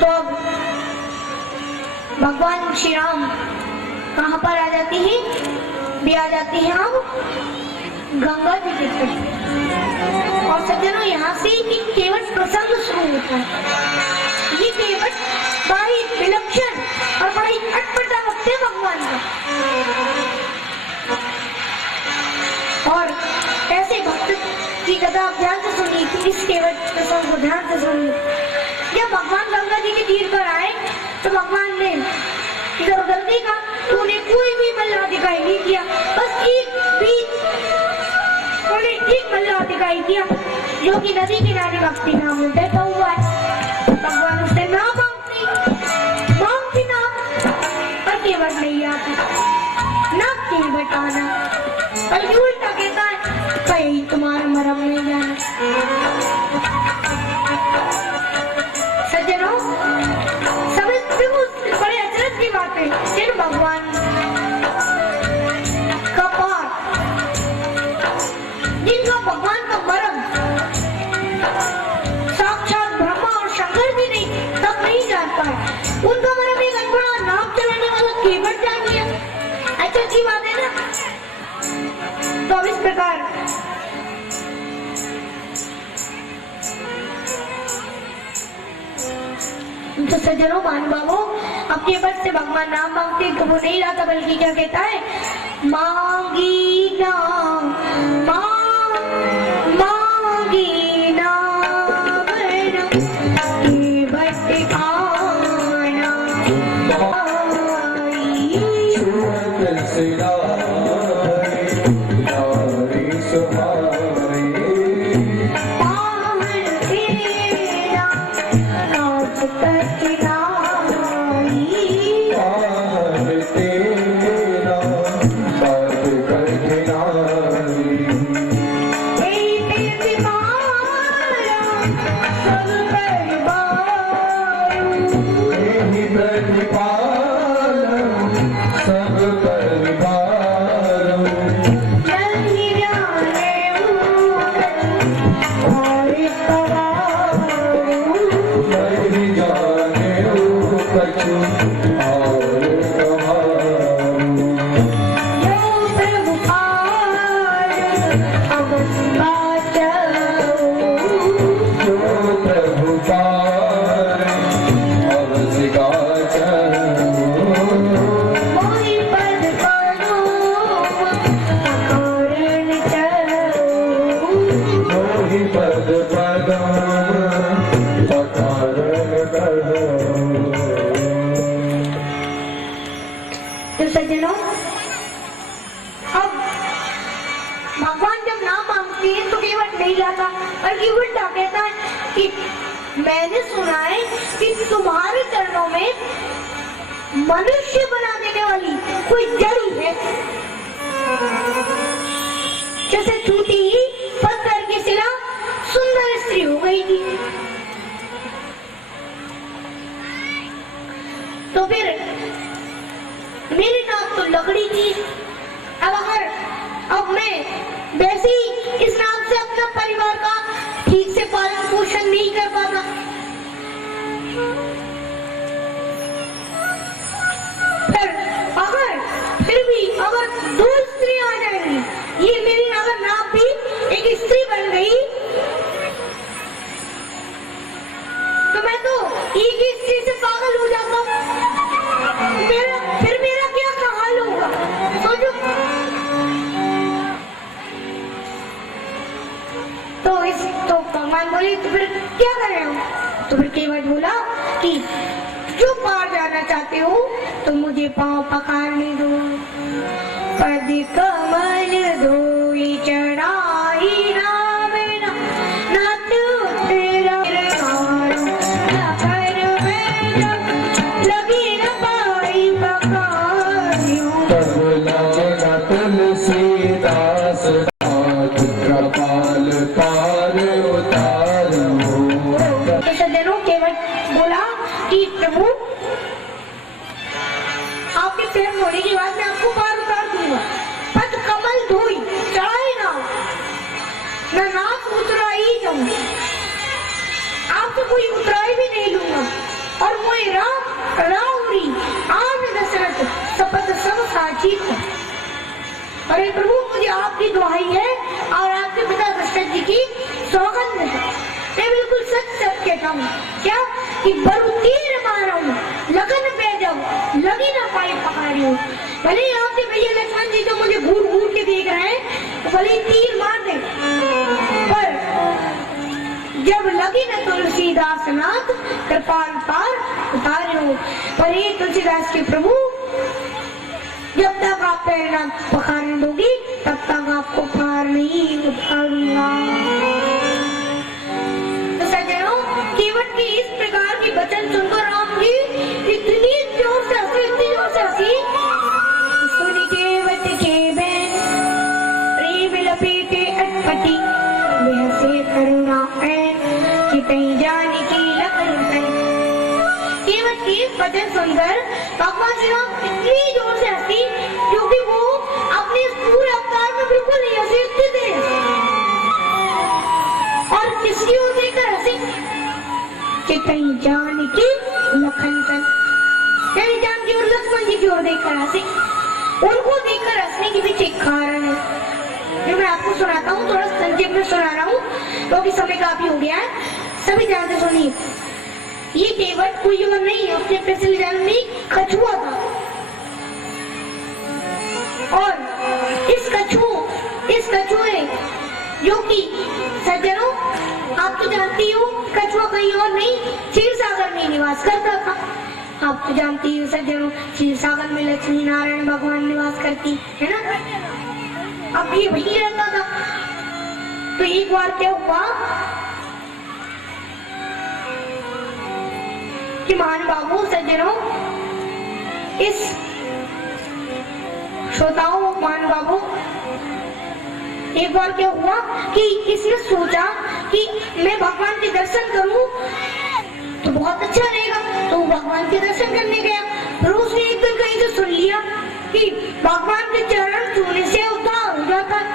तो अब भगवान श्री राम कहाँ पर आ जाती है? भी आ जाती है अब गंगा जी के तट। और सज्जनों यहाँ से ही केवल प्रसंग शुरू होता है। ये केवल बड़ी विलक्षण और बड़ी अटपटा वक्त है भगवान का। और ऐसे भक्त की कथा आप ध्यान से सुनिए, इस केवल प्रसंग को ध्यान से सुनिए। जब भगवान गंगा जी के तीर पर आए तो भगवान ने इधर उधर देखा तो उन्हें कोई भी मल्लाह दिखाई नहीं किया। बस एक मल्लाह दिखाई दिया जो कि नदी किनारे भक्ति नाम में बैठा हुआ है। भगवान उससे ना मांगती ना पर केवल नहीं आती ना तीर बटाना बल्कि उल्टा कहता है कहीं तुम्हारा मरम नहीं जाना। सज्जनों समझते हो बड़े अचरज की बात है। फिर भगवान का पार जिनका भगवान का मरम साक्षात ब्रह्मा और शंकर भी नहीं तब नहीं जान पाए, उनका मरम एक अनपढ़ा नाव चलाने वाला केवट जान लिया। अच्छा की बात है ना। तो अब इस प्रकार तो सज्जनों महानुभावों अपने बस से भगवान नाम मांगते तो वो नहीं रहा था बल्कि क्या कहता है, मांगी नाम मांगी नाम तो सज्जनों अब भगवान जब नाम मांगते हैं तो केवल नहीं जाता बल्कि उल्टा कहता है कि मैंने सुना है कि तुम्हारे चरणों में मनुष्य बना देने वाली कोई जड़ी है। जैसे टूटी ही पत्थर की शिला सुंदर स्त्री हो गई थी, तो फिर मेरी नाक तो लकड़ी थी। अब मैं वैसे ही इस नाम से अपना परिवार का ठीक से पालन पोषण नहीं कर पाता। अगर दो स्त्री आ जाएंगी, ये मेरी अगर नाम भी एक स्त्री बन गई, तो मैं तो एक ही स्त्री से पागल हो जाता। फिर मेरा क्या हाल होगा सोचो। तो भगवान बोले तो फिर क्या करें हम? तो फिर केवट बोला कि जो पार जाना चाहते हो तो मुझे पांव पखारने दो। पद कमल धोई चढ़ाई राम नाथ तेरा लगी न पाई पखारियों। तुलसीदास कृपाल पार उतारो। तो सज्जनों केवट बोला कि प्रभु आपके पैर धोने के बाद मैं आपको पार उतार दूंगा। पद कमल धोई चढ़ाई ना, मैं नाक उतराई जाऊं, आपसे कोई उतराई भी नहीं लूंगा। और मोए रावरी आम दशरथ शपथ सब साची। अरे प्रभु मुझे आपकी दुहाई है और आपके पिता दशरथ जी की सौगंध है, मैं बिल्कुल सच सच कहता हूँ क्या कि बरु तीर मारा हूँ लगन पे जब लगी ना पाई पहाड़ी हूँ। भले ही आपके भैया लक्ष्मण जी तो मुझे घूर घूर के देख रहे हैं, तो भले ही तीर मार दे, पर जब लगी ना तुलसीदास नाथ कृपाल पार उतारे हो। पर ये तुलसीदास के प्रभु जब तक आप पैर ना पखारने दोगी तब तक आपको पार नहीं उतारूंगा। तो सज्जनों केवट की इस प्रकार की वचन सुनकर राम जी इतनी जोर से हंसी, इतनी जोर से हंसी, सुनी केवट के बैन प्रेम लपेटे अटपटी वैसे करुणा ऐन कि कहीं जाने की लखन तन। केवट की वचन सुनकर भगवान श्री राम इतनी जोर से हंसी क्योंकि वो अपने पूरे अवतार में बिल्कुल नहीं हंसे थे। और किसकी ओर देखकर हंसे कि कहीं जाने की लखन तन, यानी जानकी और लक्ष्मण जी की ओर देखकर हंसे। उनको देखकर हंसने के पीछे कारण है जो मैं आपको सुनाता हूँ, थोड़ा संक्षेप में सुना रहा हूँ क्योंकि समय काफी हो गया है। सभी ध्यान से सुनिए। ये केवट कोई और नहीं, अपने पिछले जन्म में कछुआ था। और इस कछुए जो कि सज्जनों आप तो जानती हो कछुआ कहीं और नहीं क्षीर सागर में निवास करता था। आप तो जानती हो सज्जनों क्षीर सागर में लक्ष्मी नारायण भगवान निवास करती है ना। अब ये वही रहता था। तो एक बार क्या हुआ कि मान बाबू सज्जनों इस श्रोताओं मान बाबू एक बार क्या हुआ कि इसने सोचा कि मैं भगवान के दर्शन करूं तो बहुत अच्छा रहेगा, तो भगवान के दर्शन करने गया। फिर उसने एक दिन कहीं से सुन लिया कि भगवान के चरण छूने से उद्धार हो जाता है।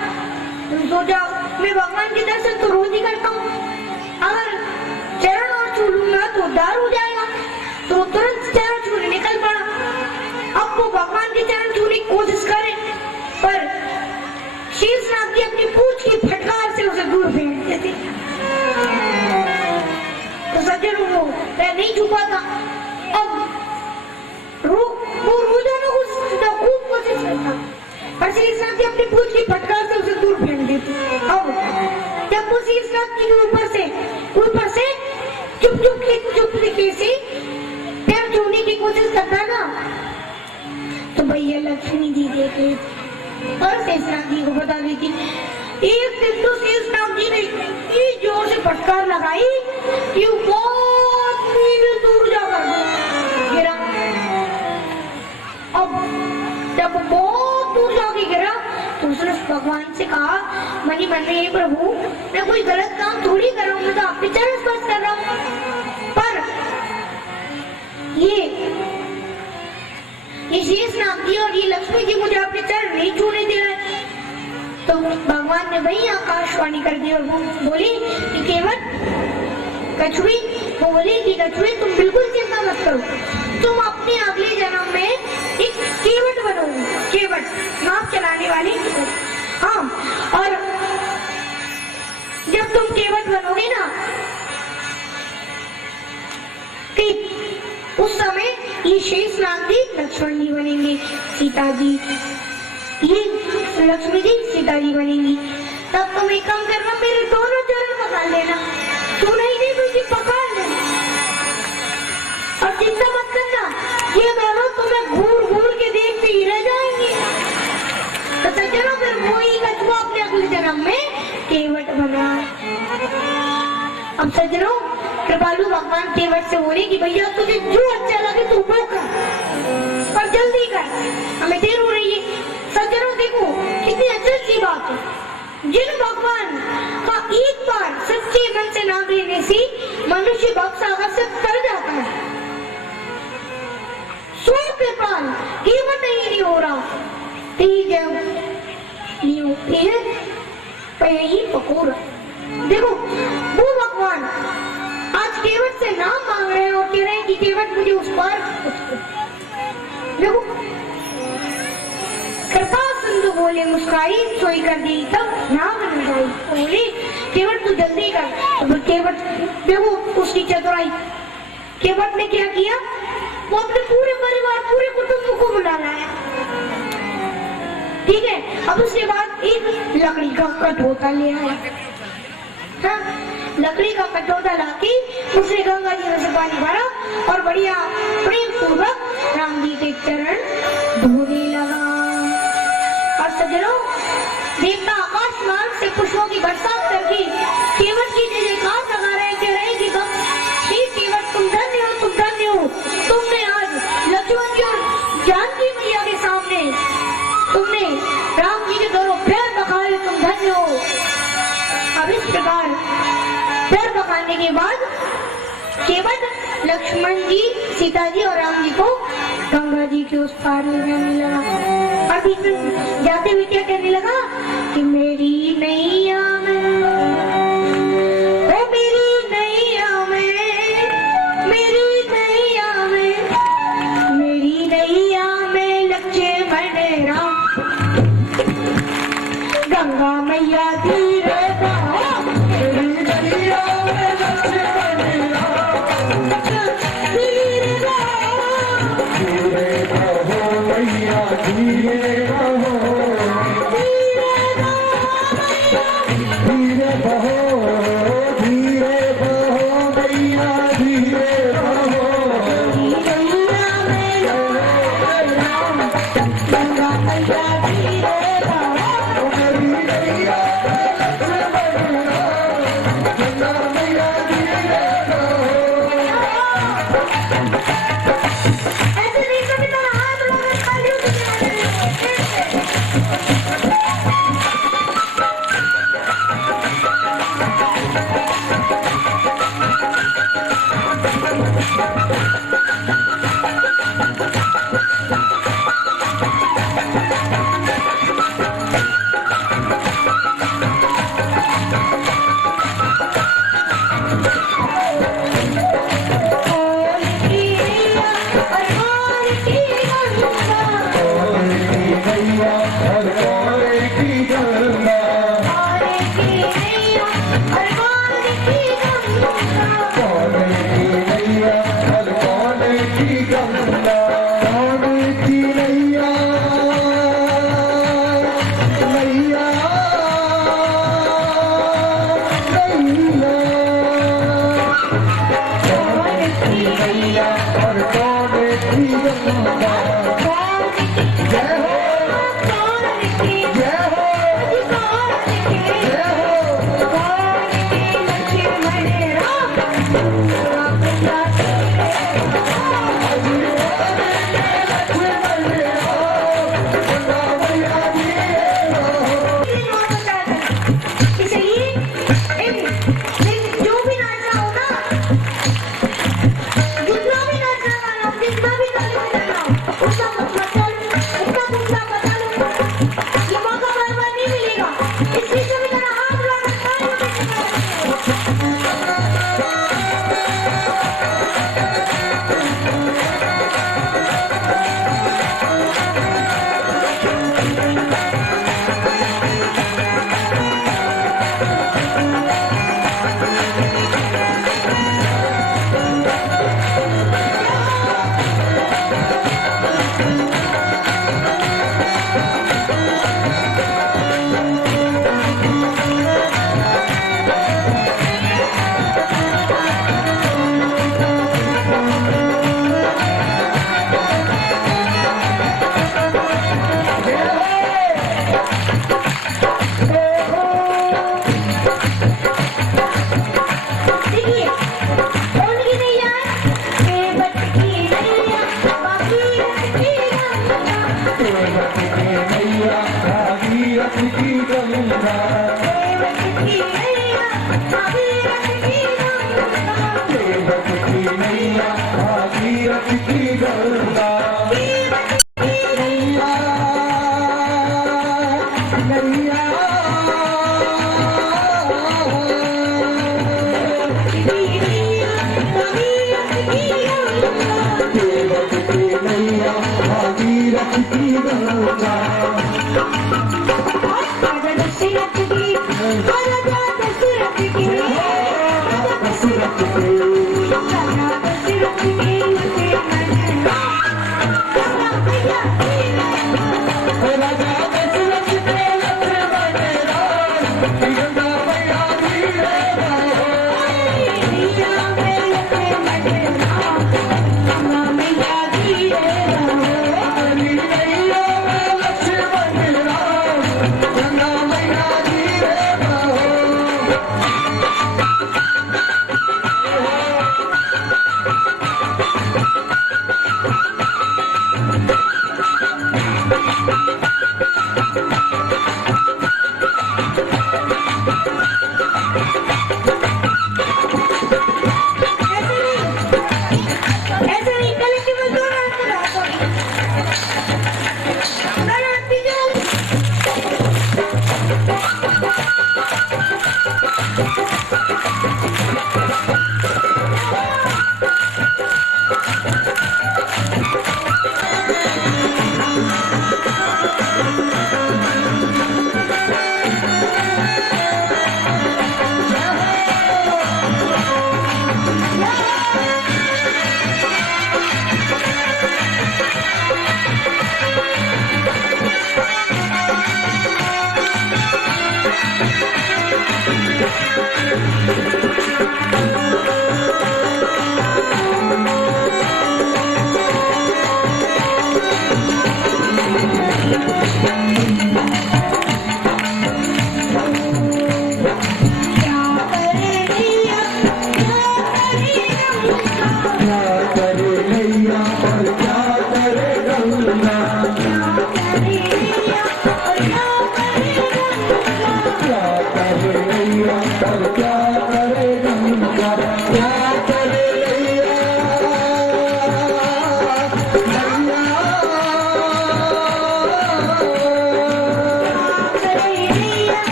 तो सोचा मैं भगवान के दर्शन तो रोज ही करता हूँ, अगर चरण और छू लूंगा तो उद्धार हो जाएगा। तो तुरंत चरण छूने निकल पड़ा। अब वो भगवान के चरण छूने की कोशिश करे पर शीर्षनाग की अपनी पूंछ की फटकार से उसे दूर फेंक देते। तो सज्जन वो पैर नहीं छुपा था। अब वो रोजाना खूब कोशिश करता पर शीर्षनाग की अपनी पूंछ की फटकार से उसे दूर फेंक देते। अब जब वो शीर्षनाग की ऊपर से चुपके से पैर छूने की कोशिश करता ना, तो भैया लक्ष्मी जी देखे और शेषनाग जी को बता देती। एक दिन तो शेषनाग जी ने इतनी जोर से फटकार लगाई कि बहुत मील दूर जाकर गिरा। जब वो बहुत दूर जाके गिरा तो उसने भगवान से कहा मन ही मन में, हे प्रभु मैं कोई गलत काम थोड़ी कर रहा हूँ, मैं तो आपके चरण स्पर्श कर रहा हूँ, पर ये शेष नाग जी और ये लक्ष्मी जी मुझे अपने चरण नहीं छूने दे रहे। तो भगवान ने वही आकाशवाणी कर दी और वो बोली कि केवट कछुई, वो बोली कि कछुई तुम बिल्कुल चिंता मत करो, तुम अपने अगले जन्म में एक केवट बनोगी, केवट नाव चलाने वाली। हाँ, और जब तुम केवट बनोगे ना उस समय ये शेष नाग जी लक्ष्मण जी बनेंगे, सीता जी, ये लक्ष्मी जी सीता जी बनेंगी। तब तुम एक काम करना, मेरे दोनों चरण पकड़ लेना, सुना ही नहीं तो पकड़ लेना और चिंता मत करना, ये दोनों तुम्हें घूर घूर के देखते ही रह जाएंगे। तो सज्जनों फिर वही कछुआ अपने अगले जन्म में केवट बना। अब सज्जनों कृपालु भगवान केवट से बोले कि भैया तुझे जो अच्छा लगे तू वो कर, पर जल्दी कर, हमें देर हो रही है। सज्जनों देखो कितनी अच्छी बात है, जिन भगवान का एक बार सच्चे मन से नाम लेने से मनुष्य भक्त सागर से तर जाता है, सो कृपाल केवट नहीं हो रहा, पकोरा। देखो वो भगवान आज केवट से नाम मांग रहे हैं और कह रहे हैं कि केवट मुझे उस पर देखो कृपा सिंधु बोले मुस्काई, सोई कर दी तब नाम बन जाई। बोले केवट तू जल्दी कर। तो केवट देखो उसकी चतुराई, केवट ने क्या किया, वो अपने पूरे परिवार पूरे कुटुंब को बुला लाया, ठीक है। अब उसके बाद एक लकड़ी का कटोता ले आया, हाँ, लकड़ी का कटोता लाके उसने गंगा जी में से पानी भरा और बढ़िया प्रेम पूर्वक राम जी के चरण धोने लगा। और सज्जनों देवता आकाश मार्ग से पुष्पों की बरसात करके केवट की जय जयकार लगा रहे, कह रहे कि केवट तुम धन्य हो, तुम धन्य हो, तुमने आज लक्ष्मण जी और जानकी मैया के सामने तुमने राम जी के दोनों पैर पखारे, तुम धन्य हो। अब इस प्रकार पैर पखाने के बाद केवट लक्ष्मण जी, सीता जी और राम जी को गंगा जी के उस पार ले जाने लगा। और बीच में जाते हुए क्या कहने लगा कि मेरी नैया में, ओ मेरी नैया में, मेरी नैया में, मेरी नैया में लक्ष्मण राम, गंगा मैया धीरे बहो, मेरी नैया में लक्ष्मण राम, धीरे बहो मैया धीरे बहो, धीरे बहो, धीरे बहो मैया धीरे बहो, मैया में राम, गंगा मैया धीरे बहो, मेरी मैया लक्ष्मण राम, गंगा मैया धीरे बहो। ऐसे नहीं कभी तो हाथ उठाकर खाली हो नैया भागीरथ की गंगा नैया नैया देवक की नैया भागीरथ की गंगा दशरथ की राजा दशरथ की दशरथ के राजा दशरथ की राजा दशरथ के लक्ष्मण राम गंगा मैया धीरे हरी नैया लक्ष्मण राम गंगा मैया धीरे बहो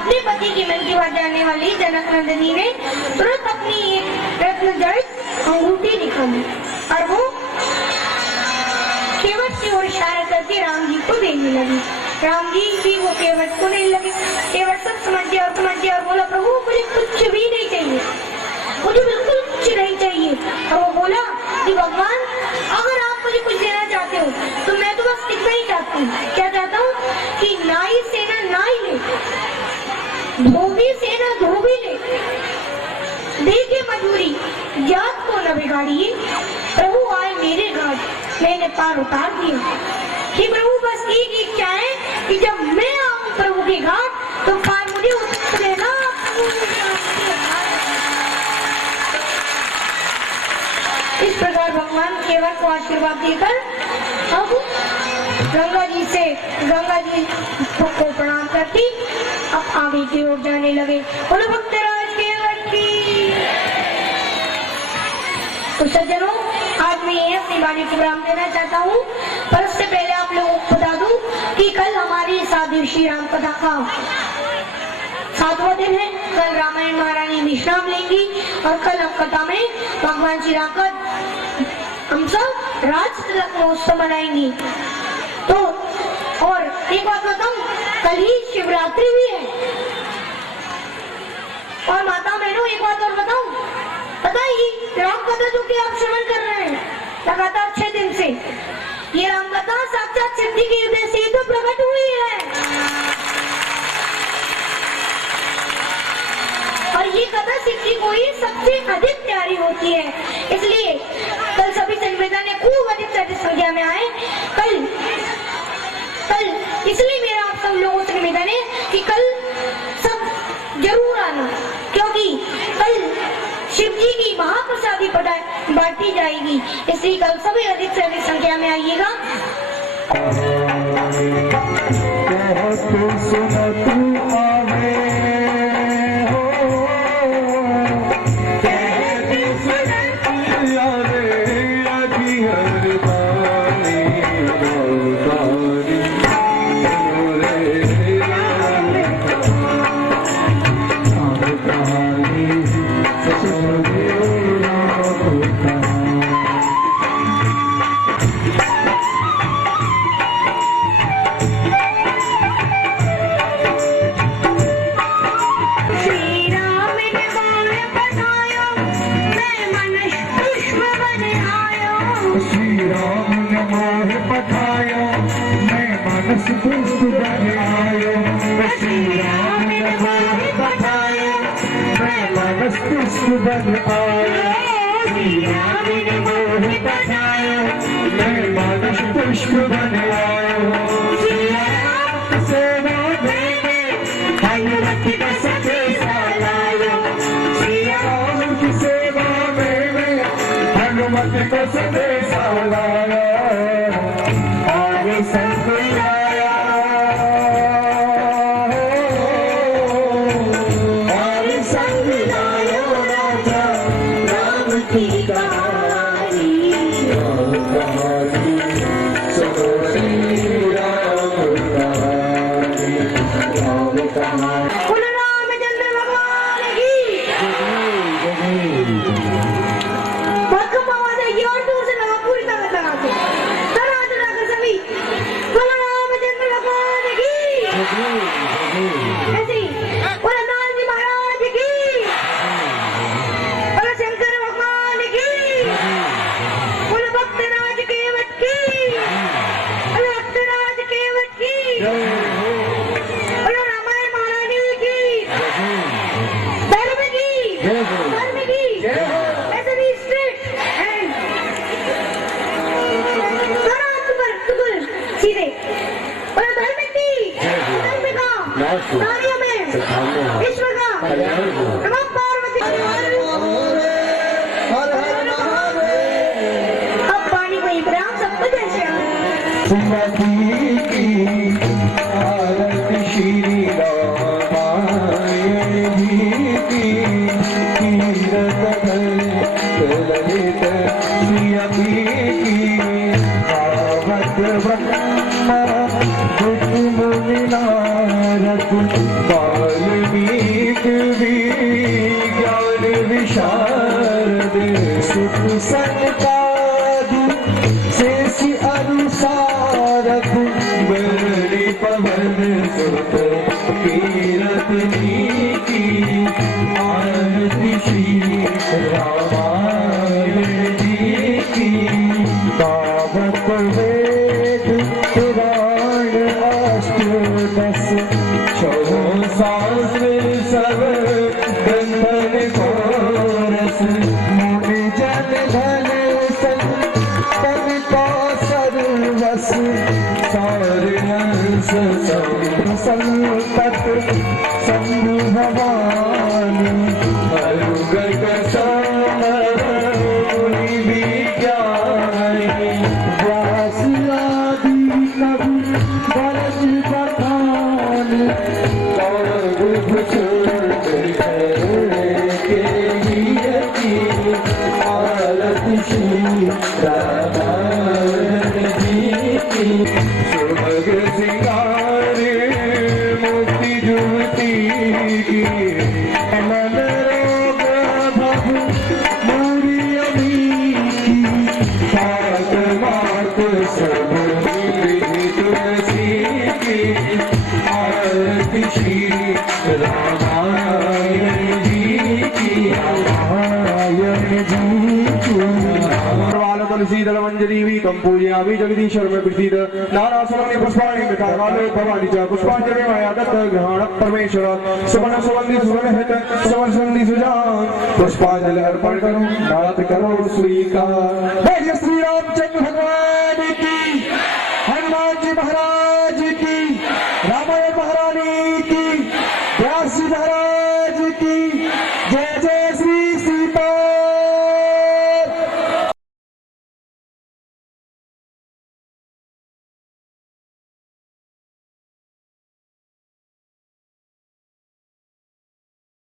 अपने पति की मन की बात जानने वाली जनक नंदिनी ने तुरंत अपनी एक रत्न जड़ित अंगूठी निकाली और वो केवट की ओर इशारा करके राम जी को देने लगी। राम जी भी वो केवट को नहीं लगे। केवट सब समझ गया और बोला, प्रभु मुझे कुछ भी नहीं चाहिए, मुझे बिल्कुल कुछ नहीं चाहिए। और वो बोला कि भगवान अगर आप मुझे कुछ देना चाहते हो तो मैं तो बस इतना ही चाहता हूँ। क्या चाहता हूँ कि नाई से ना नाई ले, धोबी से ना धोबी ले, देखिए मजूरी जात को न बिगाड़िए। प्रभु आए मेरे घाट, मैंने पार उतार दिया कि प्रभु बस एक इच्छा है कि जब मैं आऊं प्रभु के घाट तो पार मुझे उतरेना। इस प्रकार भगवान केवट को आशीर्वाद देकर अब गंगा जी को प्रणाम करती अब आगे की ओर जाने लगे। बोलो भक्तराज केवट की। तो सज्जनों, आज मैं ये अपनी वाणी को विराम देना चाहता हूँ, पर उससे पहले आप लोगों को बता दूं कि कल हमारी साधु श्री राम कथा का 7वां दिन है। कल रामायण महारानी विश्राम लेंगी और कल हम कथा में भगवान श्री राम का हम सब राज तिलक महोत्सव मनाएंगे। तो और एक बात बताऊं, कल ही शिवरात्रि भी है। और माता बहनों, एक बात और बताऊं, पता है ये राम कथा जो कि आप श्रवण कर रहे हैं लगातार 6 दिन से, ये राम कथा साक्षात सिद्धि के हृदय से तो प्रकट हुई है। और ये कथा सिद्धि को ही सबसे अधिक प्यारी होती है। इसलिए कल सभी संवेदना ने खूब अधिक संख्या में आए। कल इसलिए मेरा आप सब लोगों से निवेदन है कि कल सब जरूर आना, क्योंकि कल शिव जी की महाप्रसादी बांटी जाएगी। इसलिए कल सभी अधिक से अधिक संख्या में आइएगा। पुष्प बन आयो, सेवा में भगवती का संदेशा लायो। श्री राम की सेवा में भगवती का संदेशा लाया, आगे संग लाया, आगे संग लायो राजा राम की कहानी। Brahma, नारद वाल्मीकि विज्ञान विशारद सुख सनकादि शेष अनुसारद बड़ी पवन सुत कीरत की आरती श्री रामायण जी की गावत वेद पुराण अष्टदश छो शास्त्र सब गंधन कोरस मुनि जन धन संतन का सर्वस सार हंस संतत शंभु भवानी हरुगत मुनि विज्ञानी व्यास आदि कवि भरत बखान कौरव के आरती श्री रामायण जी की सुभग सिंगार मुक्ति ज्योति की मन रोग भव मूरी अमी की सात मात सब तुलसी की आरती श्री रामायण जी की रामायण जी तुलसी दल मंजरी कंपूजयामि जगदीश्वर में प्रसीद नाना सुमनि पुष्पाणि काले भवानी च पुष्पांजलि मया दत्त ग्रहण परमेश्वर सुमन सुगंधि सुमन हित सुमन संधि सुजान पुष्पांजलि अर्पण करो नाथ करो स्वीकार। श्री रामचंद्र भगवान की, हनुमान जी महाराज की।